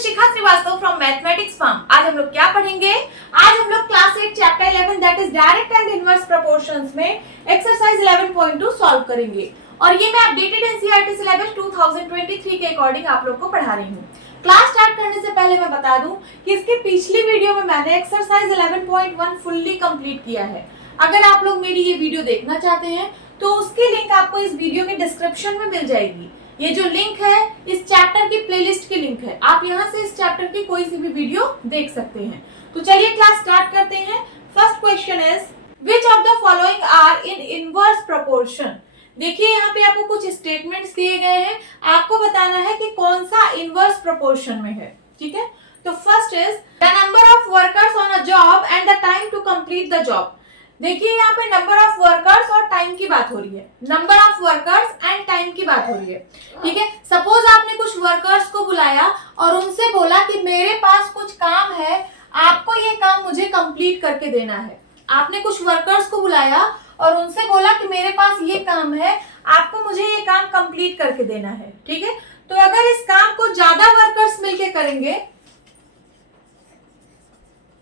Is Shikha Srivastava from mathematics form. आज हम लोग क्या पढ़ेंगे? आज हम लोग class 8 chapter 11 that is direct and inverse proportions में एक्सरसाइज 11.2 सॉल्व करेंगे और ये मैं अपडेटेड एनसीईआरटी सिलेबस 2023 के अकॉर्डिंग आप लोग को पढ़ा रही हूँ। क्लास स्टार्ट करने से पहले मैं बता दूं कि इसके पिछली वीडियो में मैंने एक्सरसाइज 11.1 फुल्ली कंप्लीट किया है। अगर आप लोग मेरी ये वीडियो देखना चाहते हैं तो उसकी लिंक आपको इस वीडियो के डिस्क्रिप्शन में मिल जाएगी। ये जो लिंक है इस चैप्टर की प्लेलिस्ट की लिंक है, आप यहाँ से इस चैप्टर की कोई सी भी वीडियो देख सकते हैं। तो चलिए क्लास स्टार्ट करते हैं। First question is which of the following are in inverse proportion. देखिए यहाँ पे आपको कुछ स्टेटमेंट्स दिए गए हैं, आपको बताना है कि कौन सा इनवर्स प्रोपोर्शन में है। ठीक है, तो first is the number of workers on a job and the time to complete the job. देखिए यहाँ पे नंबर ऑफ वर्कर्स और टाइम की बात हो रही है, number of workers and time की बात हो रही है। ठीक है, सपोज आपने कुछ वर्कर्स को बुलाया और उनसे बोला कि मेरे पास कुछ काम है, आपको ये काम मुझे कंप्लीट करके देना है। आपने कुछ वर्कर्स को बुलाया और उनसे बोला कि मेरे पास ये काम है, आपको मुझे ये काम कंप्लीट करके देना है। ठीक है, तो अगर इस काम को ज्यादा वर्कर्स मिलके करेंगे,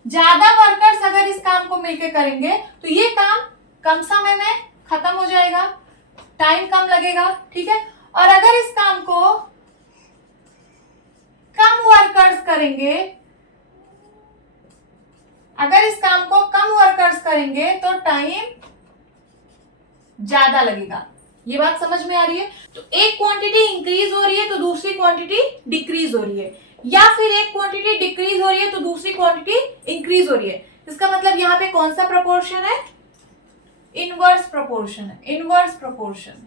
ज्यादा वर्कर्स अगर इस काम को मिलकर करेंगे तो ये काम कम समय में खत्म हो जाएगा, टाइम कम लगेगा। ठीक है, और अगर इस काम को कम वर्कर्स करेंगे, अगर इस काम को कम वर्कर्स करेंगे तो टाइम ज्यादा लगेगा। ये बात समझ में आ रही है? तो एक क्वांटिटी इंक्रीज हो रही है तो दूसरी क्वांटिटी डिक्रीज हो रही है, या फिर एक क्वांटिटी डिक्रीज हो रही है तो दूसरी क्वांटिटी इंक्रीज हो रही है। इसका मतलब यहाँ पे कौन सा प्रोपोर्शन है? इनवर्स प्रोपोर्शन है, इनवर्स प्रोपोर्शन।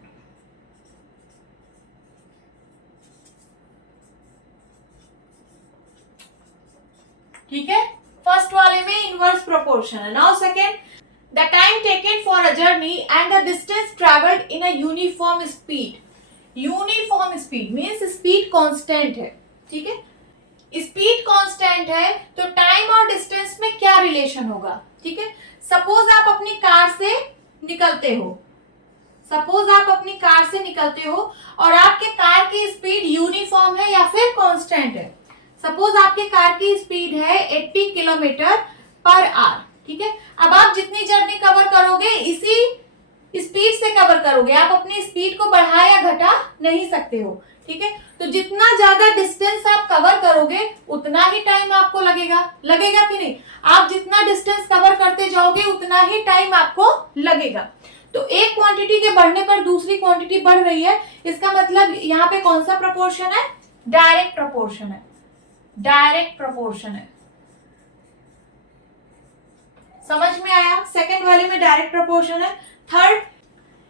ठीक है, फर्स्ट वाले में इनवर्स प्रोपोर्शन है। Now second, the time taken for a journey and the distance travelled in a uniform speed. Uniform speed means speed constant है। ठीक है, स्पीड कांस्टेंट है तो टाइम और डिस्टेंस में क्या रिलेशन होगा? ठीक है, सपोज आप अपनी कार से निकलते हो, सपोज आप अपनी कार से निकलते हो और आपके कार की स्पीड यूनिफॉर्म है या फिर कांस्टेंट है। सपोज आपके कार की स्पीड है 80 किलोमीटर पर आवर। ठीक है, अब आप जितनी जर्नी कवर करोगे इसी स्पीड से कवर करोगे, आप अपनी स्पीड को बढ़ा या घटा नहीं सकते हो। ठीक है, तो जितना ज्यादा डिस्टेंस आप कवर करोगे उतना ही टाइम आपको लगेगा, लगेगा कि नहीं? आप जितना डिस्टेंस कवर करते जाओगे उतना ही टाइम आपको लगेगा। तो एक क्वांटिटी के बढ़ने पर दूसरी क्वांटिटी बढ़ रही है, इसका मतलब यहाँ पे कौन सा प्रोपोर्शन है? डायरेक्ट प्रोपोर्शन है, डायरेक्ट प्रोपोर्शन है। समझ में आया? सेकेंड वाले में डायरेक्ट प्रोपोर्शन है। Third,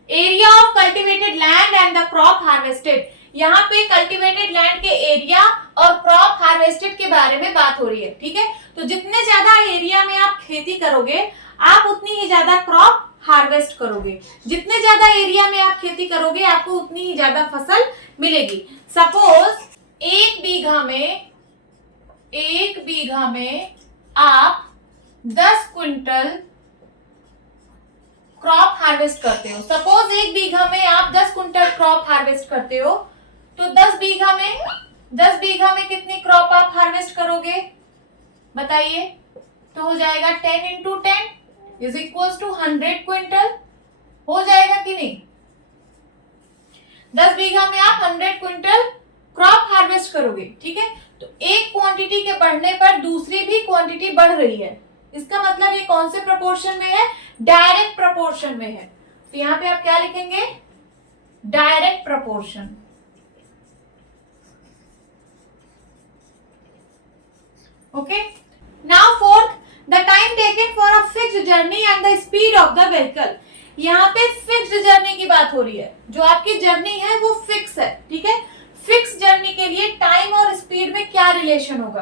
area of cultivated land and the crop harvested. यहाँ पे कल्टिवेटेड लैंड के एरिया और क्रॉप हार्वेस्टेड के बारे में बात हो रही है। ठीक है, तो जितने ज्यादा एरिया में आप खेती करोगे आप उतनी ही ज्यादा क्रॉप हार्वेस्ट करोगे, जितने ज्यादा एरिया में आप खेती करोगे आपको उतनी ही ज्यादा फसल मिलेगी। सपोज एक बीघा में आप 10 क्विंटल क्रॉप हार्वेस्ट करते हो। सपोज एक बीघा में आप 10 क्विंटल क्रॉप हार्वेस्ट करते हो तो 10 बीघा में कितनी क्रॉप आप हार्वेस्ट करोगे बताइए? तो हो जाएगा 10 into 10 is equal to 100 quintal. हो जाएगा कि नहीं? 10 बीघा में आप 100 क्विंटल क्रॉप हार्वेस्ट करोगे। ठीक है, तो एक क्वांटिटी के बढ़ने पर दूसरी भी क्वांटिटी बढ़ रही है, इसका मतलब ये कौन से प्रोपोर्शन में है? डायरेक्ट प्रोपोर्शन में है। तो यहाँ पे आप क्या लिखेंगे? Direct proportion. Okay, now fourth, the time taken for a fixed journey and the speed of the vehicle. यहाँ पे फिक्स्ड जर्नी की बात हो रही है, जो आपकी जर्नी है वो फिक्स है। ठीक है, फिक्स जर्नी के लिए टाइम और स्पीड में क्या रिलेशन होगा?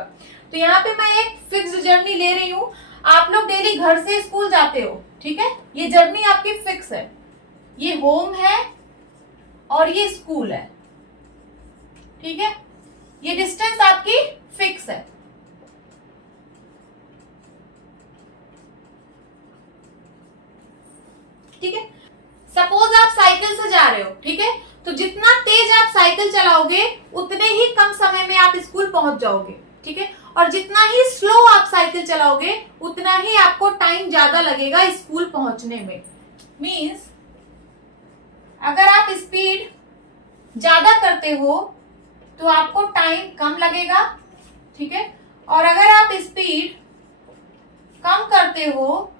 तो यहाँ पे मैं एक फिक्स्ड जर्नी ले रही हूँ, आप लोग डेली घर से स्कूल जाते हो। ठीक है, ये जर्नी आपकी फिक्स है, ये होम है और ये स्कूल है। ठीक है, ये डिस्टेंस आपकी फिक्स है। ठीक है, सपोज आप साइकिल से जा रहे हो। ठीक है, तो जितना तेज आप साइकिल चलाओगे उतने ही कम समय में आप स्कूल पहुंच जाओगे। ठीक है। और जितना ही स्लो आप साइकिल चलाओगे उतना ही आपको टाइम ज्यादा लगेगा स्कूल पहुंचने में। मीन्स अगर आप स्पीड ज्यादा करते हो तो आपको टाइम कम लगेगा, ठीक है। और अगर आप स्पीड कम करते हो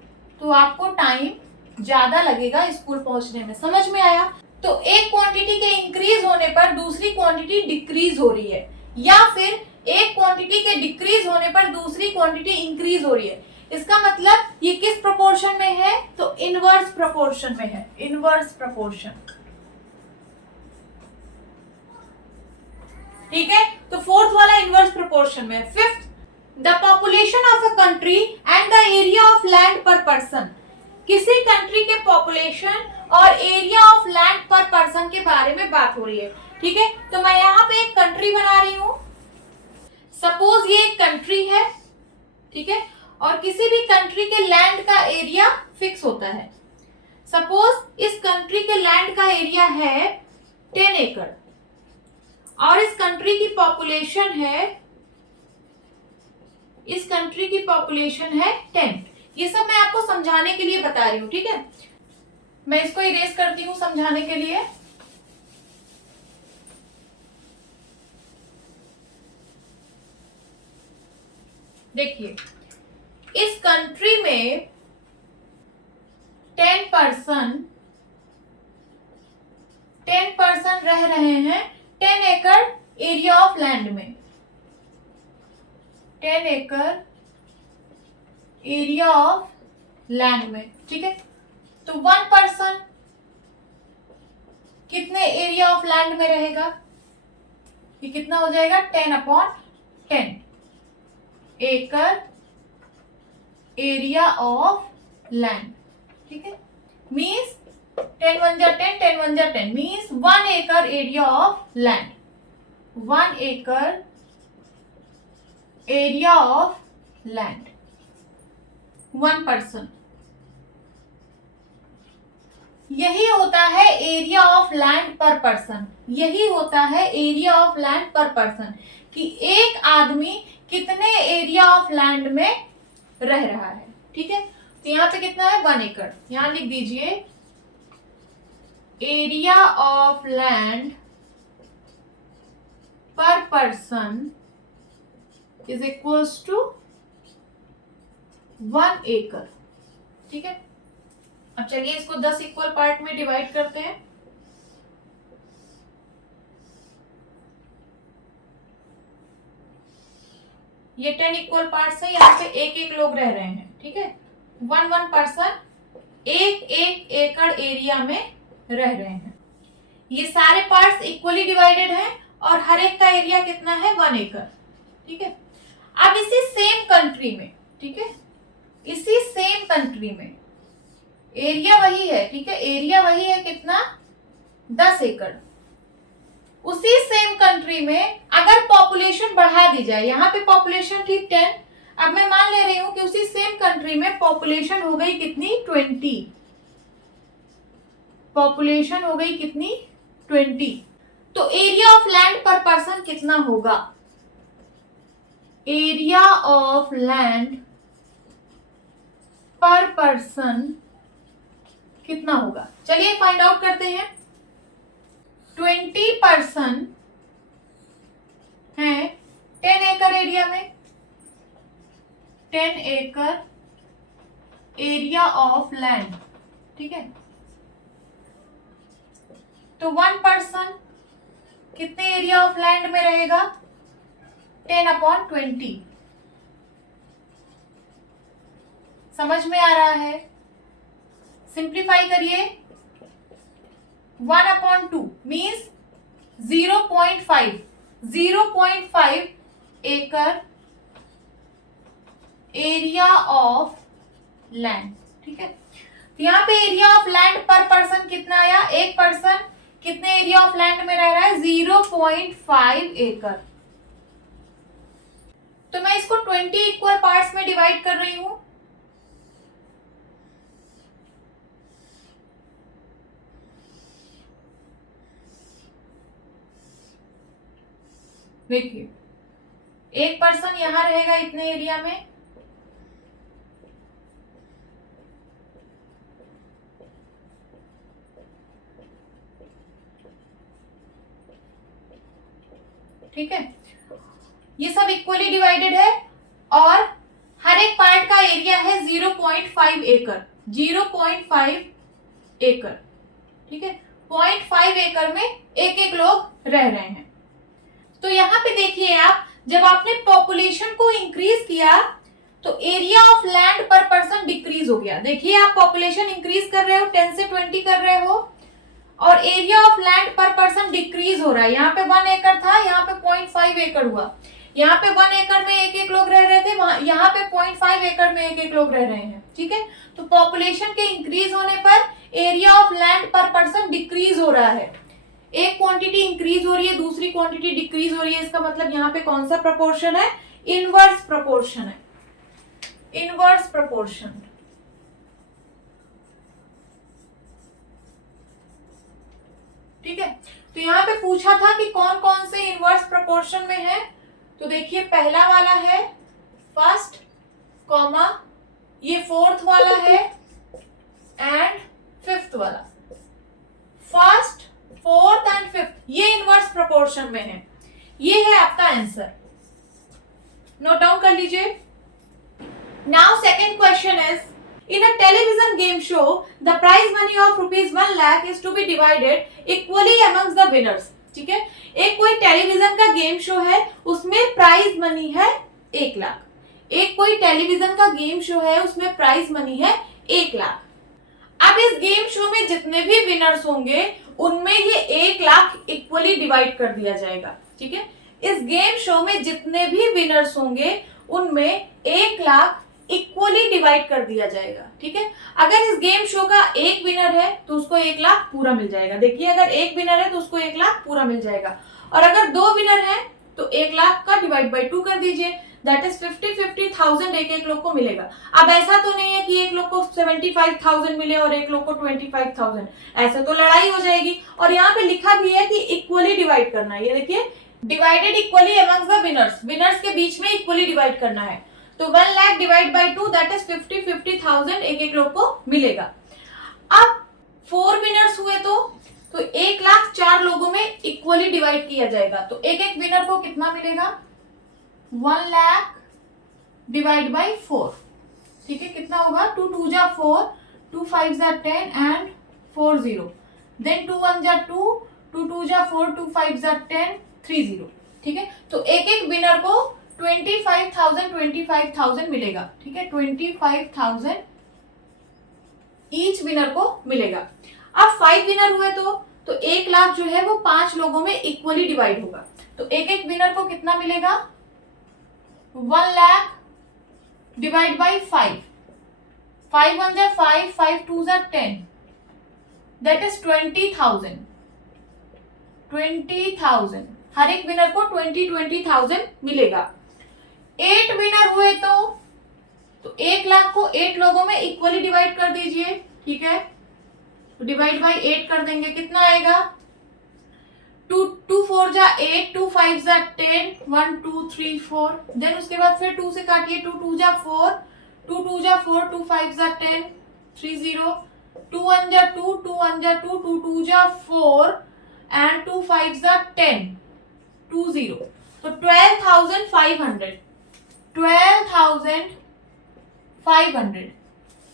तो आपको टाइम ज्यादा लगेगा स्कूल पहुंचने में। समझ में आया? तो एक क्वांटिटी के इंक्रीज होने पर दूसरी क्वांटिटी डिक्रीज हो रही है, या फिर एक क्वांटिटी के डिक्रीज होने पर दूसरी क्वांटिटी इंक्रीज हो रही है। इसका मतलब ये किस प्रोपोर्शन में है? तो इनवर्स प्रोपोर्शन में है, इनवर्स प्रोपोर्शन, ठीक है। तो फोर्थ वाला इनवर्स प्रोपोर्शन में। Fifth, the population of a country and the area of land पर पर्सन। किसी कंट्री के पॉपुलेशन और एरिया ऑफ लैंड पर पर्सन के बारे में बात हो रही है, ठीक है। तो मैं यहाँ पे एक कंट्री बना रही हूं। सपोज ये एक कंट्री है, ठीक है, और किसी भी कंट्री के लैंड का एरिया फिक्स होता है। सपोज इस कंट्री के लैंड का एरिया है 10 एकड़ और इस कंट्री की पॉपुलेशन है, इस कंट्री की पॉपुलेशन है 10। ये सब मैं आपको समझाने के लिए बता रही हूं, ठीक है। मैं इसको इरेज करती हूं समझाने के लिए। देखिए, इस कंट्री में 10% रह रहे हैं 10 एकड़ एरिया ऑफ लैंड में, 10 एकड़ एरिया ऑफ लैंड में, ठीक है। तो 1% कितने एरिया ऑफ लैंड में रहेगा? ये कितना हो जाएगा? 10/10 एकड़ एरिया ऑफ लैंड, ठीक है। मीन्स 10 1 जा 10, 10 1 जा 10, मीन्स 1 एकड़ एरिया ऑफ लैंड, 1 एकड़ एरिया ऑफ लैंड, 1%। यही होता है एरिया ऑफ लैंड पर पर्सन, यही होता है एरिया ऑफ लैंड पर पर्सन, कि एक आदमी कितने एरिया ऑफ लैंड में रह रहा है, ठीक है। तो यहां पे कितना है? 1 एकड़। यहां लिख दीजिए एरिया ऑफ लैंड पर पर्सन इज इक्वल्स टू 1 एकड़, ठीक है। अब चलिए इसको 10 इक्वल पार्ट में डिवाइड करते हैं। ये 10 इक्वल पार्ट्स है, यहाँ पे एक एक लोग रह रहे हैं, ठीक है। 1 पर्सन एक एक एकड़ एरिया में रह रहे हैं। ये सारे पार्ट्स इक्वली डिवाइडेड हैं और हर एक का एरिया कितना है? 1 एकड़, ठीक है। अब इसी सेम कंट्री में, ठीक है, इसी सेम कंट्री में एरिया वही है, ठीक है, एरिया वही है, कितना? 10 एकड़। उसी सेम कंट्री में अगर पॉपुलेशन बढ़ा दी जाए, यहाँ पे पॉपुलेशन थी 10, अब मैं मान ले रही हूं कि उसी सेम कंट्री में पॉपुलेशन हो गई कितनी? 20। पॉपुलेशन हो गई कितनी? 20। तो एरिया ऑफ लैंड पर पर्सन कितना होगा? एरिया ऑफ लैंड पर पर्सन कितना होगा? चलिए फाइंड आउट करते हैं। 20% है 10 एकड़ एरिया में, 10 एकड़ एरिया ऑफ लैंड, ठीक है। तो 1% कितने एरिया ऑफ लैंड में रहेगा? 10/20। समझ में आ रहा है? सिंप्लीफाई करिए। 1/2 मीन्स 0.5 एकड़ एरिया ऑफ लैंड, ठीक है। तो यहाँ पे एरिया ऑफ लैंड पर पर्सन कितना आया? एक पर्सन कितने एरिया ऑफ लैंड में रह रहा है? 0.5 एकड़। तो मैं इसको 20 इक्वल पार्ट्स में डिवाइड कर रही हूं। देखिए एक पर्सन यहां रहेगा इतने एरिया में, ठीक है। ये सब इक्वली डिवाइडेड है और हर एक पार्ट का एरिया है 0.5 एकड़, 0.5 एकड़, ठीक है। 0.5 एकड़ में एक एक लोग रह रहे हैं। तो यहाँ पे देखिए आप, जब आपने पॉपुलेशन को इंक्रीज किया तो एरिया ऑफ लैंड पर पर्सन डिक्रीज हो गया। देखिए आप पॉपुलेशन इंक्रीज कर रहे हो, 10 से 20 कर रहे हो, और एरिया ऑफ लैंड पर पर्सन डिक्रीज हो रहा है। यहाँ पे 1 एकड़ था, यहाँ पे 0.5 एकड़ हुआ। यहाँ पे 1 एकड़ में एक एक लोग रह रहे थे, वहां यहाँ पे 0.5 एकड़ में एक एक लोग रह रहे हैं, ठीक है। तो पॉपुलेशन के इंक्रीज होने पर एरिया ऑफ लैंड पर पर्सन डिक्रीज हो रहा है। एक क्वांटिटी इंक्रीज हो रही है, दूसरी क्वांटिटी डिक्रीज हो रही है। इसका मतलब यहाँ पे कौन सा प्रपोर्शन है? इनवर्स प्रपोर्शन है, इनवर्स प्रपोर्शन। ठीक है। तो यहाँ पे पूछा था कि कौन कौन से इनवर्स प्रपोर्शन में है। तो देखिए पहला वाला है फर्स्ट, कॉमा ये फोर्थ वाला है एंड फिफ्थ वाला। फर्स्ट, फोर्थ एंड फिफ्थ ये इनवर्स प्रपोर्शन में है। ये है आपका आंसर, नोट डाउन कर लीजिए। Now second question is, in a television game show the prize money of rupees 1 lakh is to be divided equally amongst the winners। ठीक है, एक कोई टेलीविजन का गेम शो है, उसमें प्राइज मनी है 1 लाख। एक कोई टेलीविजन का गेम शो है, उसमें प्राइज मनी है 1 लाख। अब इस गेम शो में जितने भी विनर्स होंगे उनमें ये 1 लाख इक्वली डिवाइड कर दिया जाएगा। ठीक है, इस गेम शो में जितने भी विनर्स होंगे उनमें 1 लाख इक्वली डिवाइड कर दिया जाएगा। ठीक है, अगर इस गेम शो का एक विनर है तो उसको 1 लाख पूरा मिल जाएगा। देखिए अगर एक विनर है तो उसको 1 लाख पूरा मिल जाएगा, और अगर 2 विनर है तो 1 लाख का डिवाइड बाई 2 कर दीजिए, दैट इज 50,000 एक एक लोग को मिलेगा। अब ऐसा तो नहीं है कि एक लोग को 75,000 मिले और एक लोग को 25,000, ऐसे तो लड़ाई हो जाएगी। और यहाँ पे लिखा भी है कि इक्वली डिवाइड करना है। ये देखिए, divided equally amongst the winners, winners के बीच में इक्वली डिवाइड करना है। तो 1 lakh divide by 2 that is 50,000 एक एक लोग को मिलेगा। अब 4 विनर्स हुए तो 1 लाख 4 लोगों में इक्वली डिवाइड किया जाएगा। तो एक एक विनर को कितना मिलेगा? 1 लाख डिवाइड बाई 4। ठीक है, कितना होगा? 2 2 जा 4, 2 5 जा 10 एंड 4 0, देन 2 1 जा 2, 2 2 जा 4, 2 5 जा 10, 3 0। ठीक है, तो एक एक विनर को 25,000 मिलेगा। ठीक है, 25,000 ईच विनर को मिलेगा। अब 5 विनर हुए तो 1 लाख जो है वो 5 लोगों में इक्वली डिवाइड होगा। तो एक एक विनर को कितना मिलेगा? 1 लाख डिवाइड बाई 5, 5 1 जा 5, 5 2 जा 10, दैट इज 20,000। 20,000 हर एक विनर को 20,000 मिलेगा। 8 विनर हुए तो 1 लाख को 8 लोगों में इक्वली डिवाइड कर दीजिए। ठीक है, तो डिवाइड बाई 8 कर देंगे, कितना आएगा? 2 4 जा 8, 2 5 जा 10, 1 2 3 4, देन उसके बाद फिर 2 से काटिए, 2 2 जा 4, 2 2 जा 4, 2 5 जा 10, 3 0, 2 1 जा 2, 2 1 जा 2, 2 2 जा 4 एंड 2 5 जा 10, 2 0। तो 12,500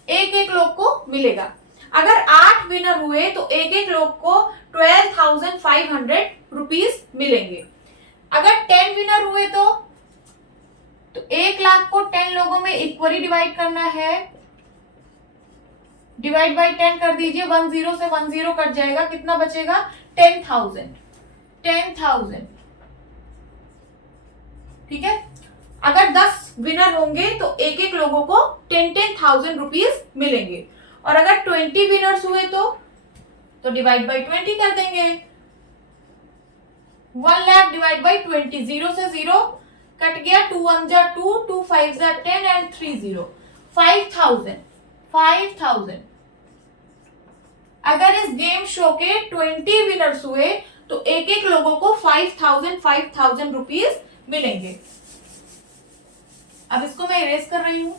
एक एक लोग को मिलेगा। अगर 8 विनर हुए तो एक एक लोग को 12,500 रुपीज मिलेंगे। अगर 10 विनर हुए तो 1 लाख को 10 लोगों में इक्वली डिवाइड करना है। डिवाइड बाई 10 कर दीजिए, 1 0 से 1 0 कट जाएगा, कितना बचेगा? 10,000। ठीक है, अगर 10 विनर होंगे तो एक एक लोगों को 10,000 रुपीज मिलेंगे। और अगर 20 विनर्स हुए तो डिवाइड बाई 20 कर देंगे। 1 लाख डिवाइड बाई 20, 0 से 0 कट गया, 2 1 जा 2, 2 5 जा 10 एंड 3 0, 5,000। अगर इस गेम शो के 20 विनर्स हुए तो एक एक लोगों को 5,000 रुपीज मिलेंगे। अब इसको मैं इरेज कर रही हूं।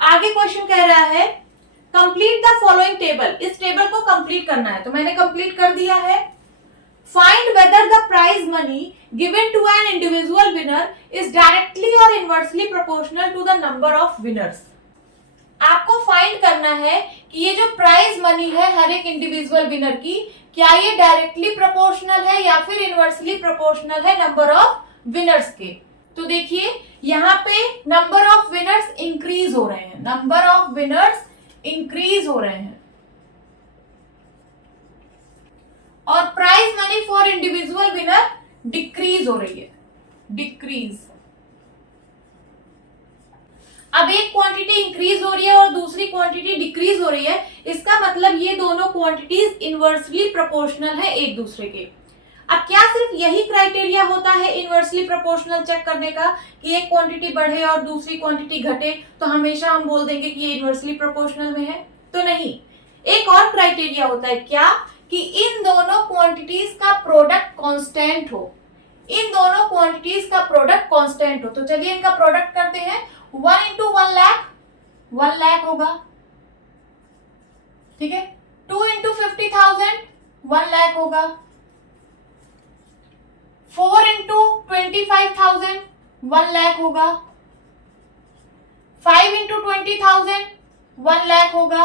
आगे क्वेश्चन कह रहा है कंप्लीट द फॉलोइंग टेबल, इस टेबल को कंप्लीट करना है, तो मैंने कंप्लीट कर दिया है। Find whether the prize money given to an individual winner is directly और inversely proportional to the number of winners. आपको फाइंड करना है कि ये जो प्राइज मनी है हर एक इंडिविजुअल विनर की, क्या ये डायरेक्टली प्रोपोर्शनल है या फिर इनवर्सली प्रोपोर्शनल है नंबर ऑफ विनर्स के। तो देखिए यहाँ पे नंबर ऑफ विनर्स इंक्रीज हो रहे हैं, नंबर ऑफ विनर्स इंक्रीज हो रहे हैं, और prize money for individual winner decrease हो रही है, डिक्रीज। अब एक क्वांटिटी इंक्रीज हो रही है और दूसरी क्वांटिटी डिक्रीज हो रही है, इसका मतलब ये दोनों क्वांटिटीज इनवर्सली प्रोपोर्शनल है एक दूसरे के। अब क्या सिर्फ यही क्राइटेरिया होता है इनवर्सली प्रोपोर्शनल चेक करने का कि एक क्वांटिटी बढ़े और दूसरी क्वांटिटी घटे तो हमेशा हम बोल देंगे कि ये इनवर्सली प्रोपोर्शनल में है? तो नहीं, एक और क्राइटेरिया होता है, क्या कि इन दोनों क्वांटिटीज का प्रोडक्ट कांस्टेंट हो, इन दोनों क्वांटिटीज का प्रोडक्ट कांस्टेंट हो। तो चलिए इनका प्रोडक्ट करते हैं। 1 into 1 लाख 1 लाख होगा, ठीक है। 2 into 50,000 1 लाख होगा। 4 into 25,000 1 लाख होगा। 5 into 20,000 1 लाख होगा।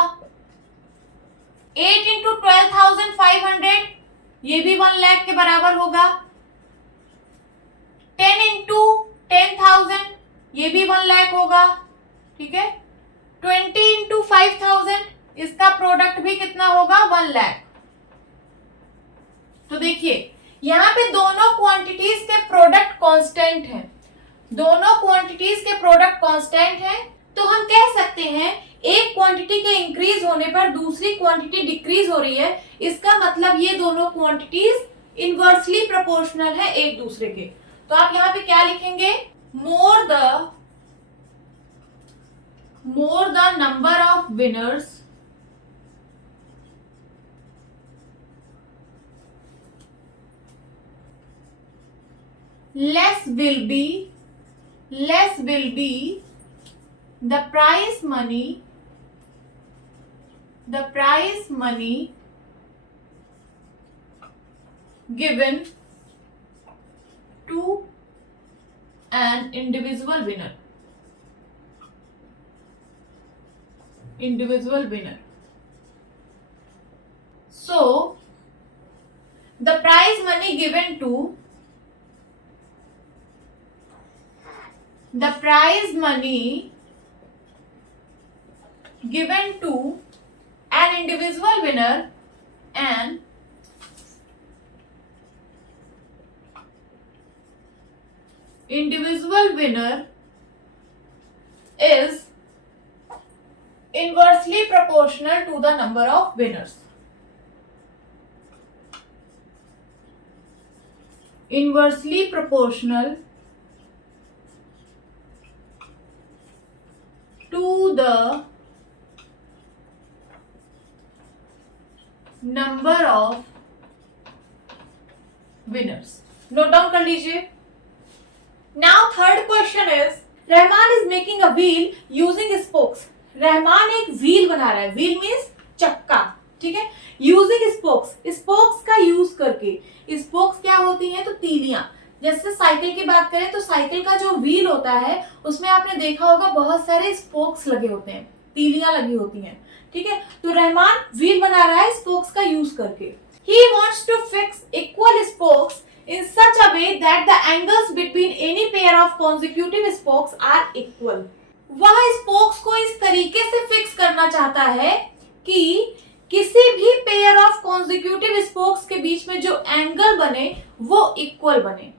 8 into 12,500 ये भी 1 लाख के बराबर होगा। 10 into 10,000 ये भी 1 लाख होगा, ठीक है। 20 into 5,000 इसका प्रोडक्ट भी कितना होगा? 1 लाख। तो देखिए यहाँ पे दोनों क्वांटिटीज के प्रोडक्ट कांस्टेंट हैं, दोनों क्वांटिटीज के प्रोडक्ट कांस्टेंट हैं, तो हम कह सकते हैं एक क्वांटिटी के इंक्रीज होने पर दूसरी क्वांटिटी डिक्रीज हो रही है, इसका मतलब ये दोनों क्वांटिटीज इनवर्सली प्रोपोर्शनल है एक दूसरे के। तो आप यहाँ पे क्या लिखेंगे? More the number of winners less will be the prize money given to an individual winner. So the prize money given to an individual winner is inversely proportional to the number of winners. Inversely proportional to the number of winners. Note down कर लीजिए. Now third question is Rahman is making a wheel using spokes. Rahman एक wheel बना रहा है, wheel means चक्का, ठीक है। Using spokes, spokes का यूज करके, स्पोक्स क्या होती हैं? तो तीलियां। जैसे साइकिल की बात करें तो साइकिल का जो व्हील होता है उसमें आपने देखा होगा बहुत सारे स्पोक्स लगे होते हैं, तीलियां लगी होती हैं, ठीक है। तो रहमान व्हील बना रहा है स्पोक्स का यूज करके। He wants to fix equal spokes in such a way that the angles between any pair of consecutive spokes are equal. वह स्पोक्स को इस तरीके से फिक्स करना चाहता है कि किसी भी पेयर ऑफ कॉन्जिक्यूटिव स्पोक्स के बीच में जो एंगल बने वो इक्वल बने।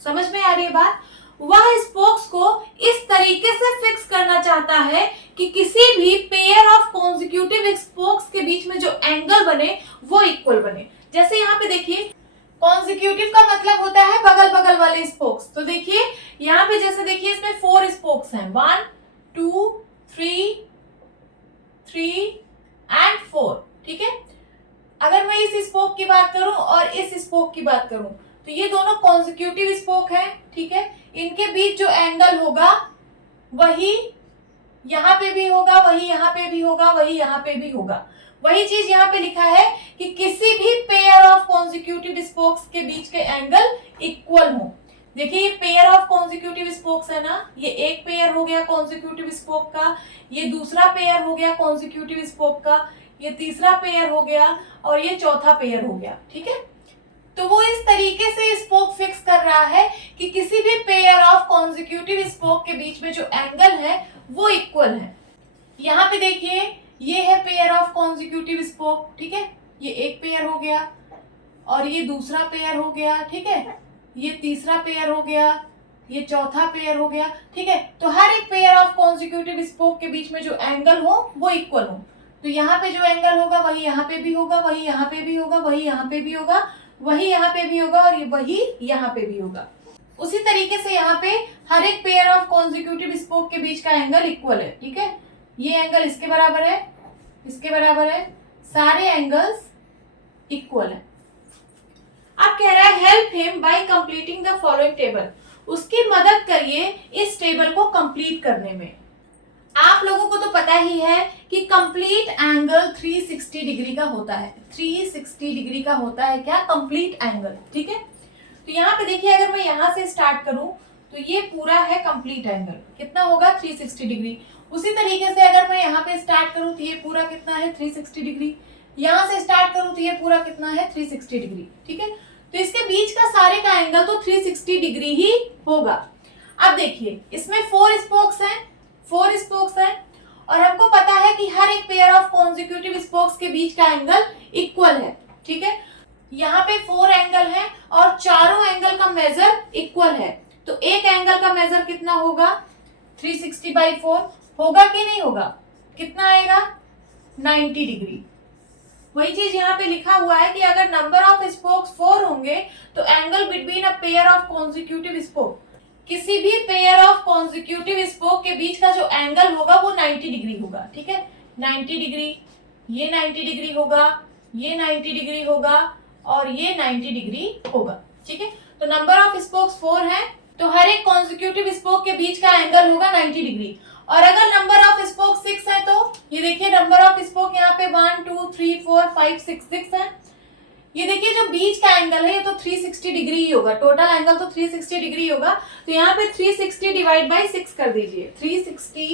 समझ में आ रही है बात? वह स्पोक्स को इस तरीके से फिक्स करना चाहता है कि किसी भी पेयर ऑफ कॉन्जिक्यूटिव स्पोक्स के बीच में जो एंगल बने वो इक्वल बने। जैसे यहाँ पे देखिए कॉन्जिक्यूटिव का मतलब होता है बगल बगल वाले स्पोक्स। तो देखिए यहाँ पे जैसे देखिए इसमें 4 स्पोक्स हैं, 1 2 3 एंड 4, ठीक है। अगर मैं इस स्पोक की बात करूं और इस स्पोक की बात करूं तो ये दोनों कॉन्जिक्यूटिव स्पोक है, ठीक है। इनके बीच जो एंगल होगा वही यहाँ पे भी होगा, वही यहाँ पे भी होगा, वही यहाँ पे भी होगा। वही चीज यहाँ पे लिखा है कि किसी भी पेयर ऑफ कॉन्जिक्यूटिव स्पोक्स के बीच के एंगल इक्वल हो। देखिए ये पेयर ऑफ कॉन्जिक्यूटिव स्पोक्स है ना, ये एक पेयर हो गया कॉन्जिक्यूटिव स्पोक का, ये दूसरा पेयर हो गया कॉन्जिक्यूटिव स्पोक का, ये तीसरा पेयर हो गया और ये चौथा पेयर हो गया, ठीक है। तो वो इस तरीके से स्पोक फिक्स कर रहा है कि किसी भी पेयर ऑफ कॉन्जिक्यूटिव स्पोक के बीच में जो एंगल है वो इक्वल है। यहाँ पे देखिए ये है पेयर ऑफ कॉन्जिक्यूटिव स्पोक, ठीक है, ये एक पेयर हो गया और ये दूसरा पेयर हो गया, ठीक है, ये तीसरा पेयर हो गया, ये चौथा पेयर हो गया, ठीक है। तो हर एक पेयर ऑफ कॉन्जिक्यूटिव स्पोक के बीच में जो एंगल हो वो इक्वल हो। तो यहाँ पे जो एंगल होगा वही यहाँ पे भी होगा, वही यहाँ पे भी होगा, वही यहाँ पे भी होगा, वही यहाँ पे भी होगा और वही यहाँ पे भी होगा। उसी तरीके से यहाँ पे हर एक पेयर ऑफ कॉन्जिक्यूटिव स्पोक के बीच का एंगल इक्वल है, ठीक है। ये एंगल इसके बराबर है, इसके बराबर है, सारे एंगल्स इक्वल है। अब कह रहा है help him by completing the following table, उसकी मदद करिए इस टेबल को कंप्लीट करने में। आप लोगों को तो पता ही है कि कंप्लीट एंगल 360 डिग्री का होता है, 360 डिग्री का होता है क्या, कंप्लीट एंगल, ठीक है। तो यहाँ पे देखिए अगर मैं यहाँ से स्टार्ट करूं तो ये पूरा है कंप्लीट एंगल, कितना होगा 360 डिग्री। उसी तरीके से अगर मैं यहाँ पे स्टार्ट करूं तो ये पूरा कितना है 360 डिग्री, यहाँ से स्टार्ट करूं तो ये पूरा कितना है 360 डिग्री, ठीक है। तो इसके बीच का सारे का एंगल तो 360 डिग्री ही होगा। अब देखिए इसमें 4 स्पोक्स हैं, 4 स्पोक्स हैं और हमको पता है कि हर एक पेयर ऑफ कॉन्जिक्यूटिव स्पोक्स के बीच का एंगल इक्वल है, ठीक है। यहाँ पे 4 एंगल है और चारों एंगल का मेजर इक्वल है। तो एक एंगल का मेजर कितना होगा 360/4 होगा कि नहीं होगा, कितना आएगा 90 डिग्री। वही चीज यहाँ पे लिखा हुआ है कि अगर नंबर ऑफ स्पोक्स 4 होंगे तो angle between a pair of consecutive spoke, किसी भी पेयर ऑफ कॉन्जिक्यूटिव स्पोक के बीच का जो एंगल होगा वो 90 डिग्री होगा, ठीक है। 90 डिग्री, ये 90 डिग्री होगा, ये 90 डिग्री होगा और ये 90 डिग्री होगा, ठीक है। तो नंबर ऑफ स्पोक्स 4 है तो हर एक कॉन्जिक्यूटिव स्पोक के बीच का एंगल होगा 90 डिग्री। और अगर नंबर ऑफ स्पोक 6 है तो ये देखिए नंबर ऑफ स्पोक यहाँ पे 1 2 3 4 5 6 है। ये देखिए जो बीच का एंगल है ये तो 360 डिग्री ही होगा, टोटल एंगल तो 360 डिग्री होगा। तो यहाँ पे 360 डिवाइड बाई 6 कर दीजिए, 360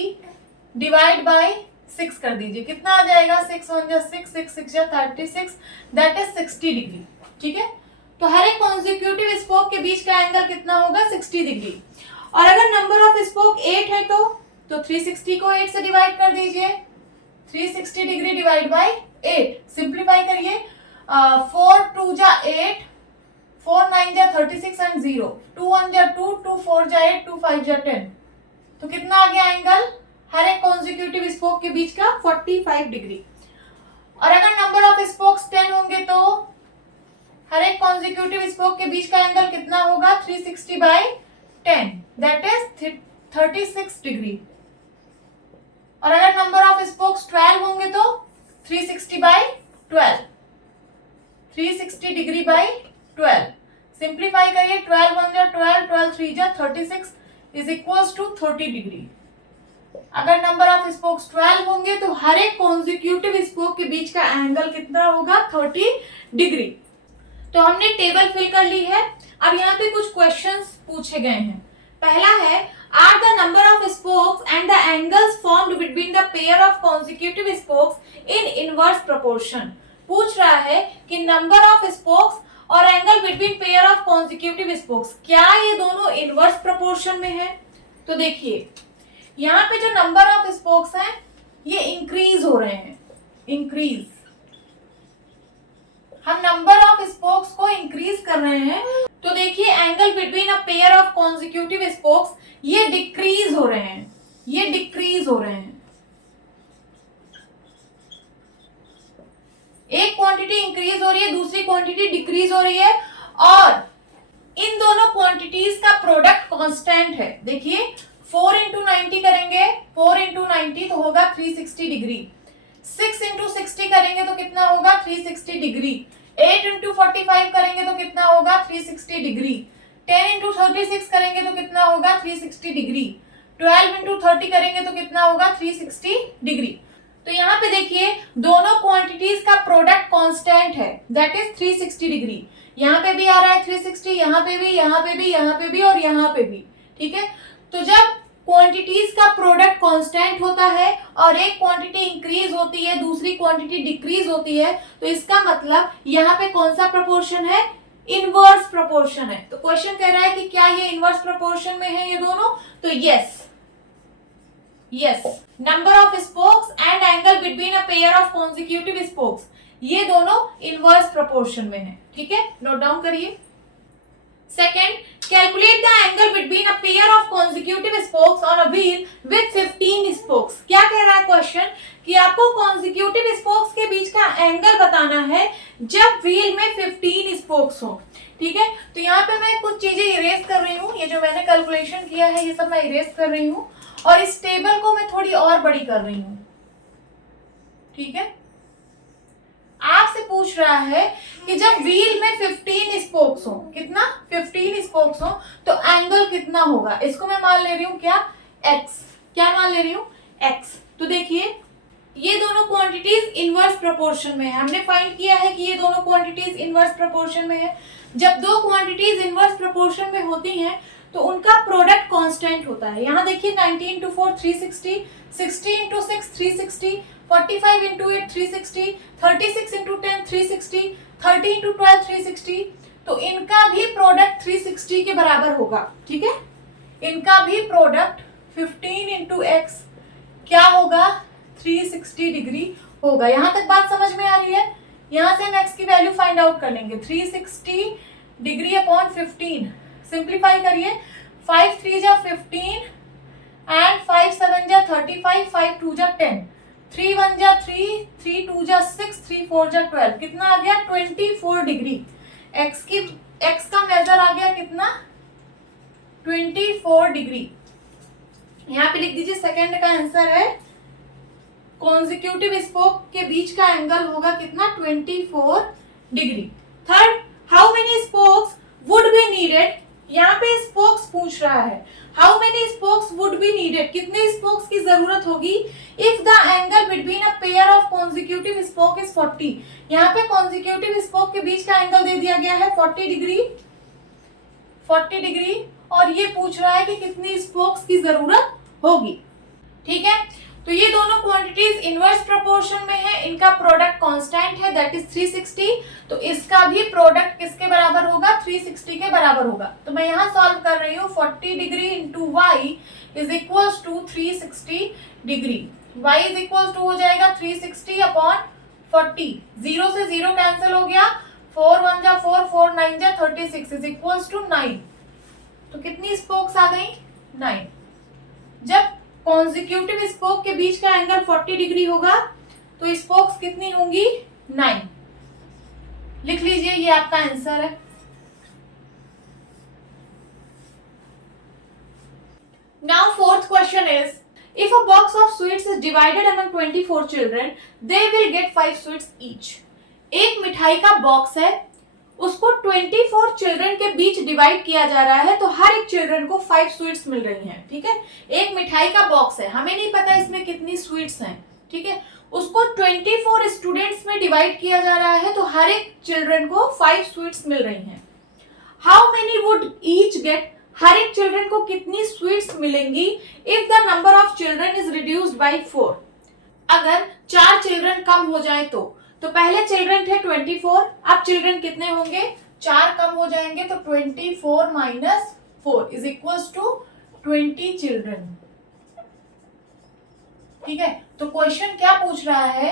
डिवाइड बाई 6 कर दीजिए, कितना आ जाएगा 6 1 जा 6 6 6 जा 36, दैट इज 60 डिग्री, ठीक है। तो हर एक कॉन्जिक्यूटिव स्पोक के बीच का एंगल कितना होगा 60 डिग्री। और अगर नंबर ऑफ स्पोक 8 है तो 360 को 8 से डिवाइड कर दीजिए, 360 डिग्री डिवाइड बाई 8, सिंप्लीफाई करिए, 4 2 जा 8, 4 9 जा 36 एंड 0, 2 1 जा 2, 2 4 जा 8, 2 5 जा 10। तो कितना आ गया एंगल हर एक कॉन्जिक्यूटिव स्पोक के बीच का 45 डिग्री। और अगर नंबर ऑफ स्पोक्स 10 होंगे तो हर एक कॉन्जिक्यूटिव स्पोक के बीच का एंगल कितना होगा 360/10, दैट इज 36 डिग्री। और अगर नंबर ऑफ स्पोक्स 12 होंगे तो 360/12, 360 डिग्री बाई 12, सिंप्लीफाई करिए, 12 1 जा 12, 12 3 जा 36 इज इक्वल्स टू 30 डिग्री। अगर नंबर ऑफ स्पोक्स 12 होंगे तो हर एक कॉन्जिक्यूटिव स्पोक के बीच का एंगल कितना होगा 30 डिग्री। तो हमने टेबल फिल कर ली है। अब यहाँ पे कुछ क्वेश्चंस पूछे गए हैं। पहला है are the number of spokes and the angles formed between the pair of consecutive spokes in inverse proportion. पूछ रहा है कि नंबर ऑफ स्पोक्स और angle between pair of consecutive spokes क्या ये दोनों इनवर्स प्रोपोर्शन में है। तो देखिए यहाँ पे जो नंबर ऑफ स्पोक्स हैं ये इंक्रीज हो रहे हैं, इंक्रीज, हम नंबर ऑफ स्पोक्स को इंक्रीज कर रहे हैं। तो देखिए angle between a pair of consecutive spokes ये डिक्रीज हो रहे हैं, ये डिक्रीज हो रहे हैं। एक क्वांटिटी इंक्रीज हो रही है, दूसरी क्वांटिटी डिक्रीज हो रही है और इन दोनों क्वांटिटीज का प्रोडक्ट कांस्टेंट है। देखिए 4 × 90 करेंगे, 4 × 90 तो होगा 360 डिग्री, 6 × 60 करेंगे तो कितना होगा 360 डिग्री, 8 × 45 करेंगे तो कितना होगा 360 डिग्री। 10 इंटू 36 करेंगे तो कितना होगा 360 डिग्री। 12 इंटू 30 करेंगे तो कितना होगा 360 डिग्री। तो यहाँ पे देखिए दोनों क्वांटिटीज का प्रोडक्ट कांस्टेंट है, दैट इज 360 डिग्री। यहाँ पे भी आ रहा है 360, यहाँ पे भी, यहाँ पे भी, यहाँ पे भी और यहाँ पे भी। ठीक है, तो जब क्वांटिटीज का प्रोडक्ट कांस्टेंट होता है और एक क्वांटिटी इंक्रीज होती है, दूसरी क्वांटिटी डिक्रीज होती है, तो इसका मतलब यहाँ पे कौन सा प्रोपोर्शन है, इनवर्स प्रोपोर्शन है। तो क्वेश्चन कह रहा है कि क्या ये इनवर्स प्रोपोर्शन में है ये दोनों, तो yes yes. Number of spokes and angle between a pair of consecutive spokes, ये दोनों इनवर्स प्रोपोर्शन में है। ठीक है, नोट डाउन करिए। Second, calculate the angle between a pair of consecutive spokes on a wheel with 15 spokes. क्या कह रहा है क्वेश्चन कि आपको कॉन्जिक्यूटिव स्पोक्स के बीच का एंगल बताना है जब व्हील में 15 स्पोक्स हो। ठीक है, तो यहाँ पे मैं कुछ चीजें इरेज कर रही हूँ, ये जो मैंने कैलकुलेशन किया है ये सब मैं इरेज कर रही हूँ और इस टेबल को मैं थोड़ी और बड़ी कर रही हूँ। ठीक है, आपसे पूछ रहा है कि जब व्हील में 15 स्पोक्स हो, कितना 15 स्पोक्स हो, तो एंगल कितना होगा। इसको मैं मान ले रही हूँ क्या x, क्या मान ले रही हूँ x। तो देखिए ये दोनों क्वांटिटीज इनवर्स प्रोपोर्शन में है, हमने फाइंड किया है कि ये दोनों क्वांटिटीज इनवर्स प्रोपोर्शन में है। जब दो क्वांटिटीज इनवर्स प्रोपोर्शन में होती हैं तो उनका प्रोडक्ट कांस्टेंट होता है। यहाँ देखिए 90 into 4 360, 60 into 6 360, 45 into 8 360, 36 into 10 360, 30 into 12 360। तो इनका भी प्रोडक्ट 360 के बराबर होगा। ठीक है, इनका भी प्रोडक्ट 15 इंटू एक्स क्या होगा 360 डिग्री होगा। यहाँ तक बात समझ में आ रही है। यहाँ से हम x की वैल्यू फाइंड आउट कर लेंगे। 360 डिग्री अपॉन 15, सिंप्लीफाई करिए। 5 3 जा 15 एंड 5 7 जा 35, 5 2 जा 10, 3 1 जा 3, 3 2 जा 6, 3 4 जा 12, कितना आ गया 24 डिग्री। x का मेजर आ गया कितना 24 डिग्री। यहाँ पे लिख दीजिए सेकंड का आंसर है कॉन्जिक्यूटिव स्पोक के बीच का एंगल होगा कितना 24 degree. Third, how many spokes would be needed, यहाँ पे स्पोक्स पूछ रहा है। How many spokes would be needed, कितने स्पोक्स की जरूरत होगी if the angle between a pair of consecutive spoke is 40। यहाँ पे कॉन्जिक्यूटिव स्पोक के बीच का एंगल दे दिया गया है 40 डिग्री, 40 डिग्री, और ये पूछ रहा है कि कितनी स्पोक्स की जरूरत होगी। ठीक है, तो ये दोनों क्वांटिटीज इनवर्स प्रोपोर्शन में है, इनका प्रोडक्ट कांस्टेंट है दैट इज 360, तो इसका भी प्रोडक्ट किसके बराबर होगा 360 के बराबर होगा। तो मैं यहाँ सॉल्व कर रही हूँ 40 degree into Y is equals to 360 degree. y is equals to हो जाएगा 360 अपॉन 40, 0 से 0 कैंसिल हो गया, 4 1 जा 4, 4 9 जा 36 इज इक्वल्स टू 9। तो कितनी स्पोक्स आ गई 9। जब कॉन्जिक्यूटिव स्पोक के बीच का एंगल 40 डिग्री होगा तो स्पोक्स कितनी होंगी 9। लिख लीजिए, ये आपका आंसर है। Now fourth question is if a box of sweets is divided among 24 children they will get 5 sweets each. एक मिठाई का बॉक्स है, उसको 24 चिल्ड्रन के बीच डिवाइड किया जा रहा है, तो हर एक चिल्ड्रन को 5 स्वीट्स मिल रही हैं। ठीक है, एक मिठाई का बॉक्स है, हमें नहीं पता इसमें कितनी स्वीट्स हैं। ठीक है, उसको 24 स्टूडेंट्स में डिवाइड किया जा रहा है, तो हर एक चिल्ड्रन को 5 स्वीट्स मिल रही हैं। How many would each get, हर एक चिल्ड्रन को कितनी स्वीट्स मिलेंगी if the number of children is reduced by 4। अगर 4 चिल्ड्रन कम हो जाए तो पहले चिल्ड्रन थे 24, अब चिल्ड्रन कितने होंगे 4 कम हो जाएंगे, तो 24 minus 4 is equals to 20 children. ठीक है, तो क्वेश्चन क्या पूछ रहा है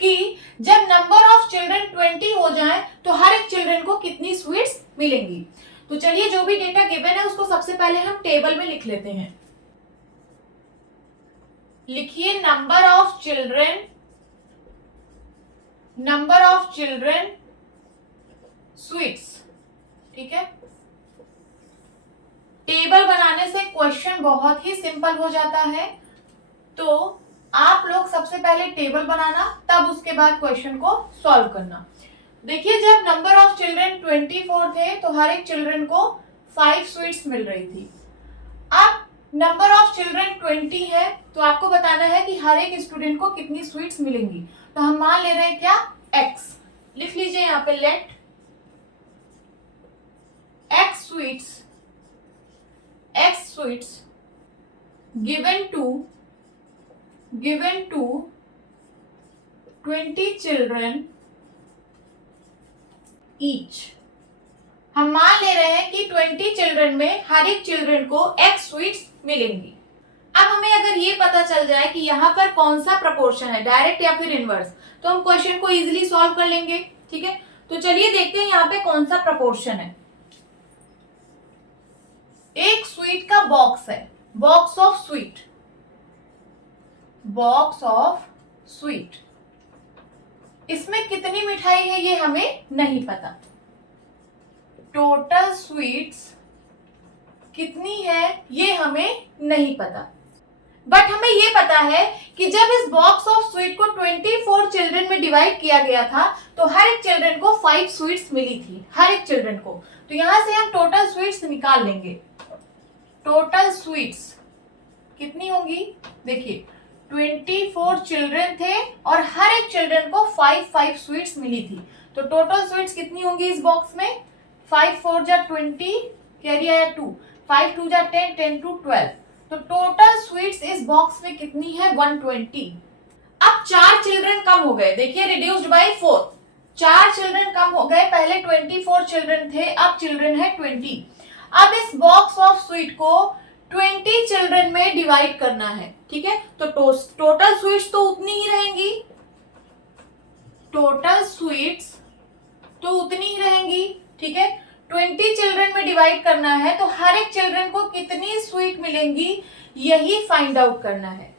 कि जब नंबर ऑफ चिल्ड्रन 20 हो जाए तो हर एक चिल्ड्रन को कितनी स्वीट्स मिलेंगी। तो चलिए जो भी डेटा गिवन है उसको सबसे पहले हम टेबल में लिख लेते हैं। लिखिए नंबर ऑफ चिल्ड्रन स्वीट्स। ठीक है, टेबल बनाने से क्वेश्चन बहुत ही सिंपल हो जाता है, तो आप लोग सबसे पहले टेबल बनाना, तब उसके बाद क्वेश्चन को सॉल्व करना। देखिए जब नंबर ऑफ चिल्ड्रन 24 थे तो हर एक चिल्ड्रन को 5 स्वीट्स मिल रही थी। अब नंबर ऑफ चिल्ड्रन 20 है तो आपको बताना है कि हर एक स्टूडेंट को कितनी स्वीट्स मिलेंगी। तो हम मान ले रहे हैं क्या, x। लिख लीजिए यहाँ पे let x sweets given to 20 children each। हम मान ले रहे हैं कि 20 चिल्ड्रन में हर एक चिल्ड्रन को x स्वीट्स मिलेंगी। अब हमें अगर ये पता चल जाए कि यहाँ पर कौन सा प्रपोर्शन है, डायरेक्ट या फिर इनवर्स, तो हम क्वेश्चन को इजीली सॉल्व कर लेंगे। ठीक है, तो चलिए देखते हैं यहाँ पे कौन सा प्रपोर्शन है। एक स्वीट का बॉक्स है, बॉक्स ऑफ स्वीट, इसमें कितनी मिठाई है ये हमें नहीं पता। टोटल स्वीट्स कितनी है ये हमें नहीं पता, बट हमें ये पता है कि जब इस बॉक्स ऑफ स्वीट को 24 चिल्ड्रन में डिवाइड किया गया था तो हर एक चिल्ड्रन को 5 स्वीट्स मिली थी, हर एक चिल्ड्रन को। तो यहां से हम टोटल स्वीट्स निकाल लेंगे। टोटल स्वीट्स कितनी होंगी, देखिए 24 चिल्ड्रन थे और हर एक चिल्ड्रन को 5 स्वीट्स मिली थी। तो टोटल स्वीट्स कितनी होंगी इस बॉक्स में, 5 4 जा 20, कैरी आया 2, 5 2 जा 10, 10 2 12। तो टोटल स्वीट्स इस बॉक्स में कितनी है, 120। अब 4 चिल्ड्रन कम हो गए, देखिए रिड्यूस्ड बाय 4, 4 चिल्ड्रन कम हो गए। पहले 24 चिल्ड्रन थे, अब चिल्ड्रन है 20। अब इस बॉक्स ऑफ स्वीट को 20 चिल्ड्रन में डिवाइड करना है। ठीक है, तो टोटल स्वीट्स तो उतनी ही रहेंगी, टोटल स्वीट्स तो उतनी ही रहेंगी। ठीक है, 20 चिल्ड्रन में डिवाइड करना है तो हर एक चिल्ड्रन को कितनी स्वीट मिलेंगी यही फाइंड आउट करना है।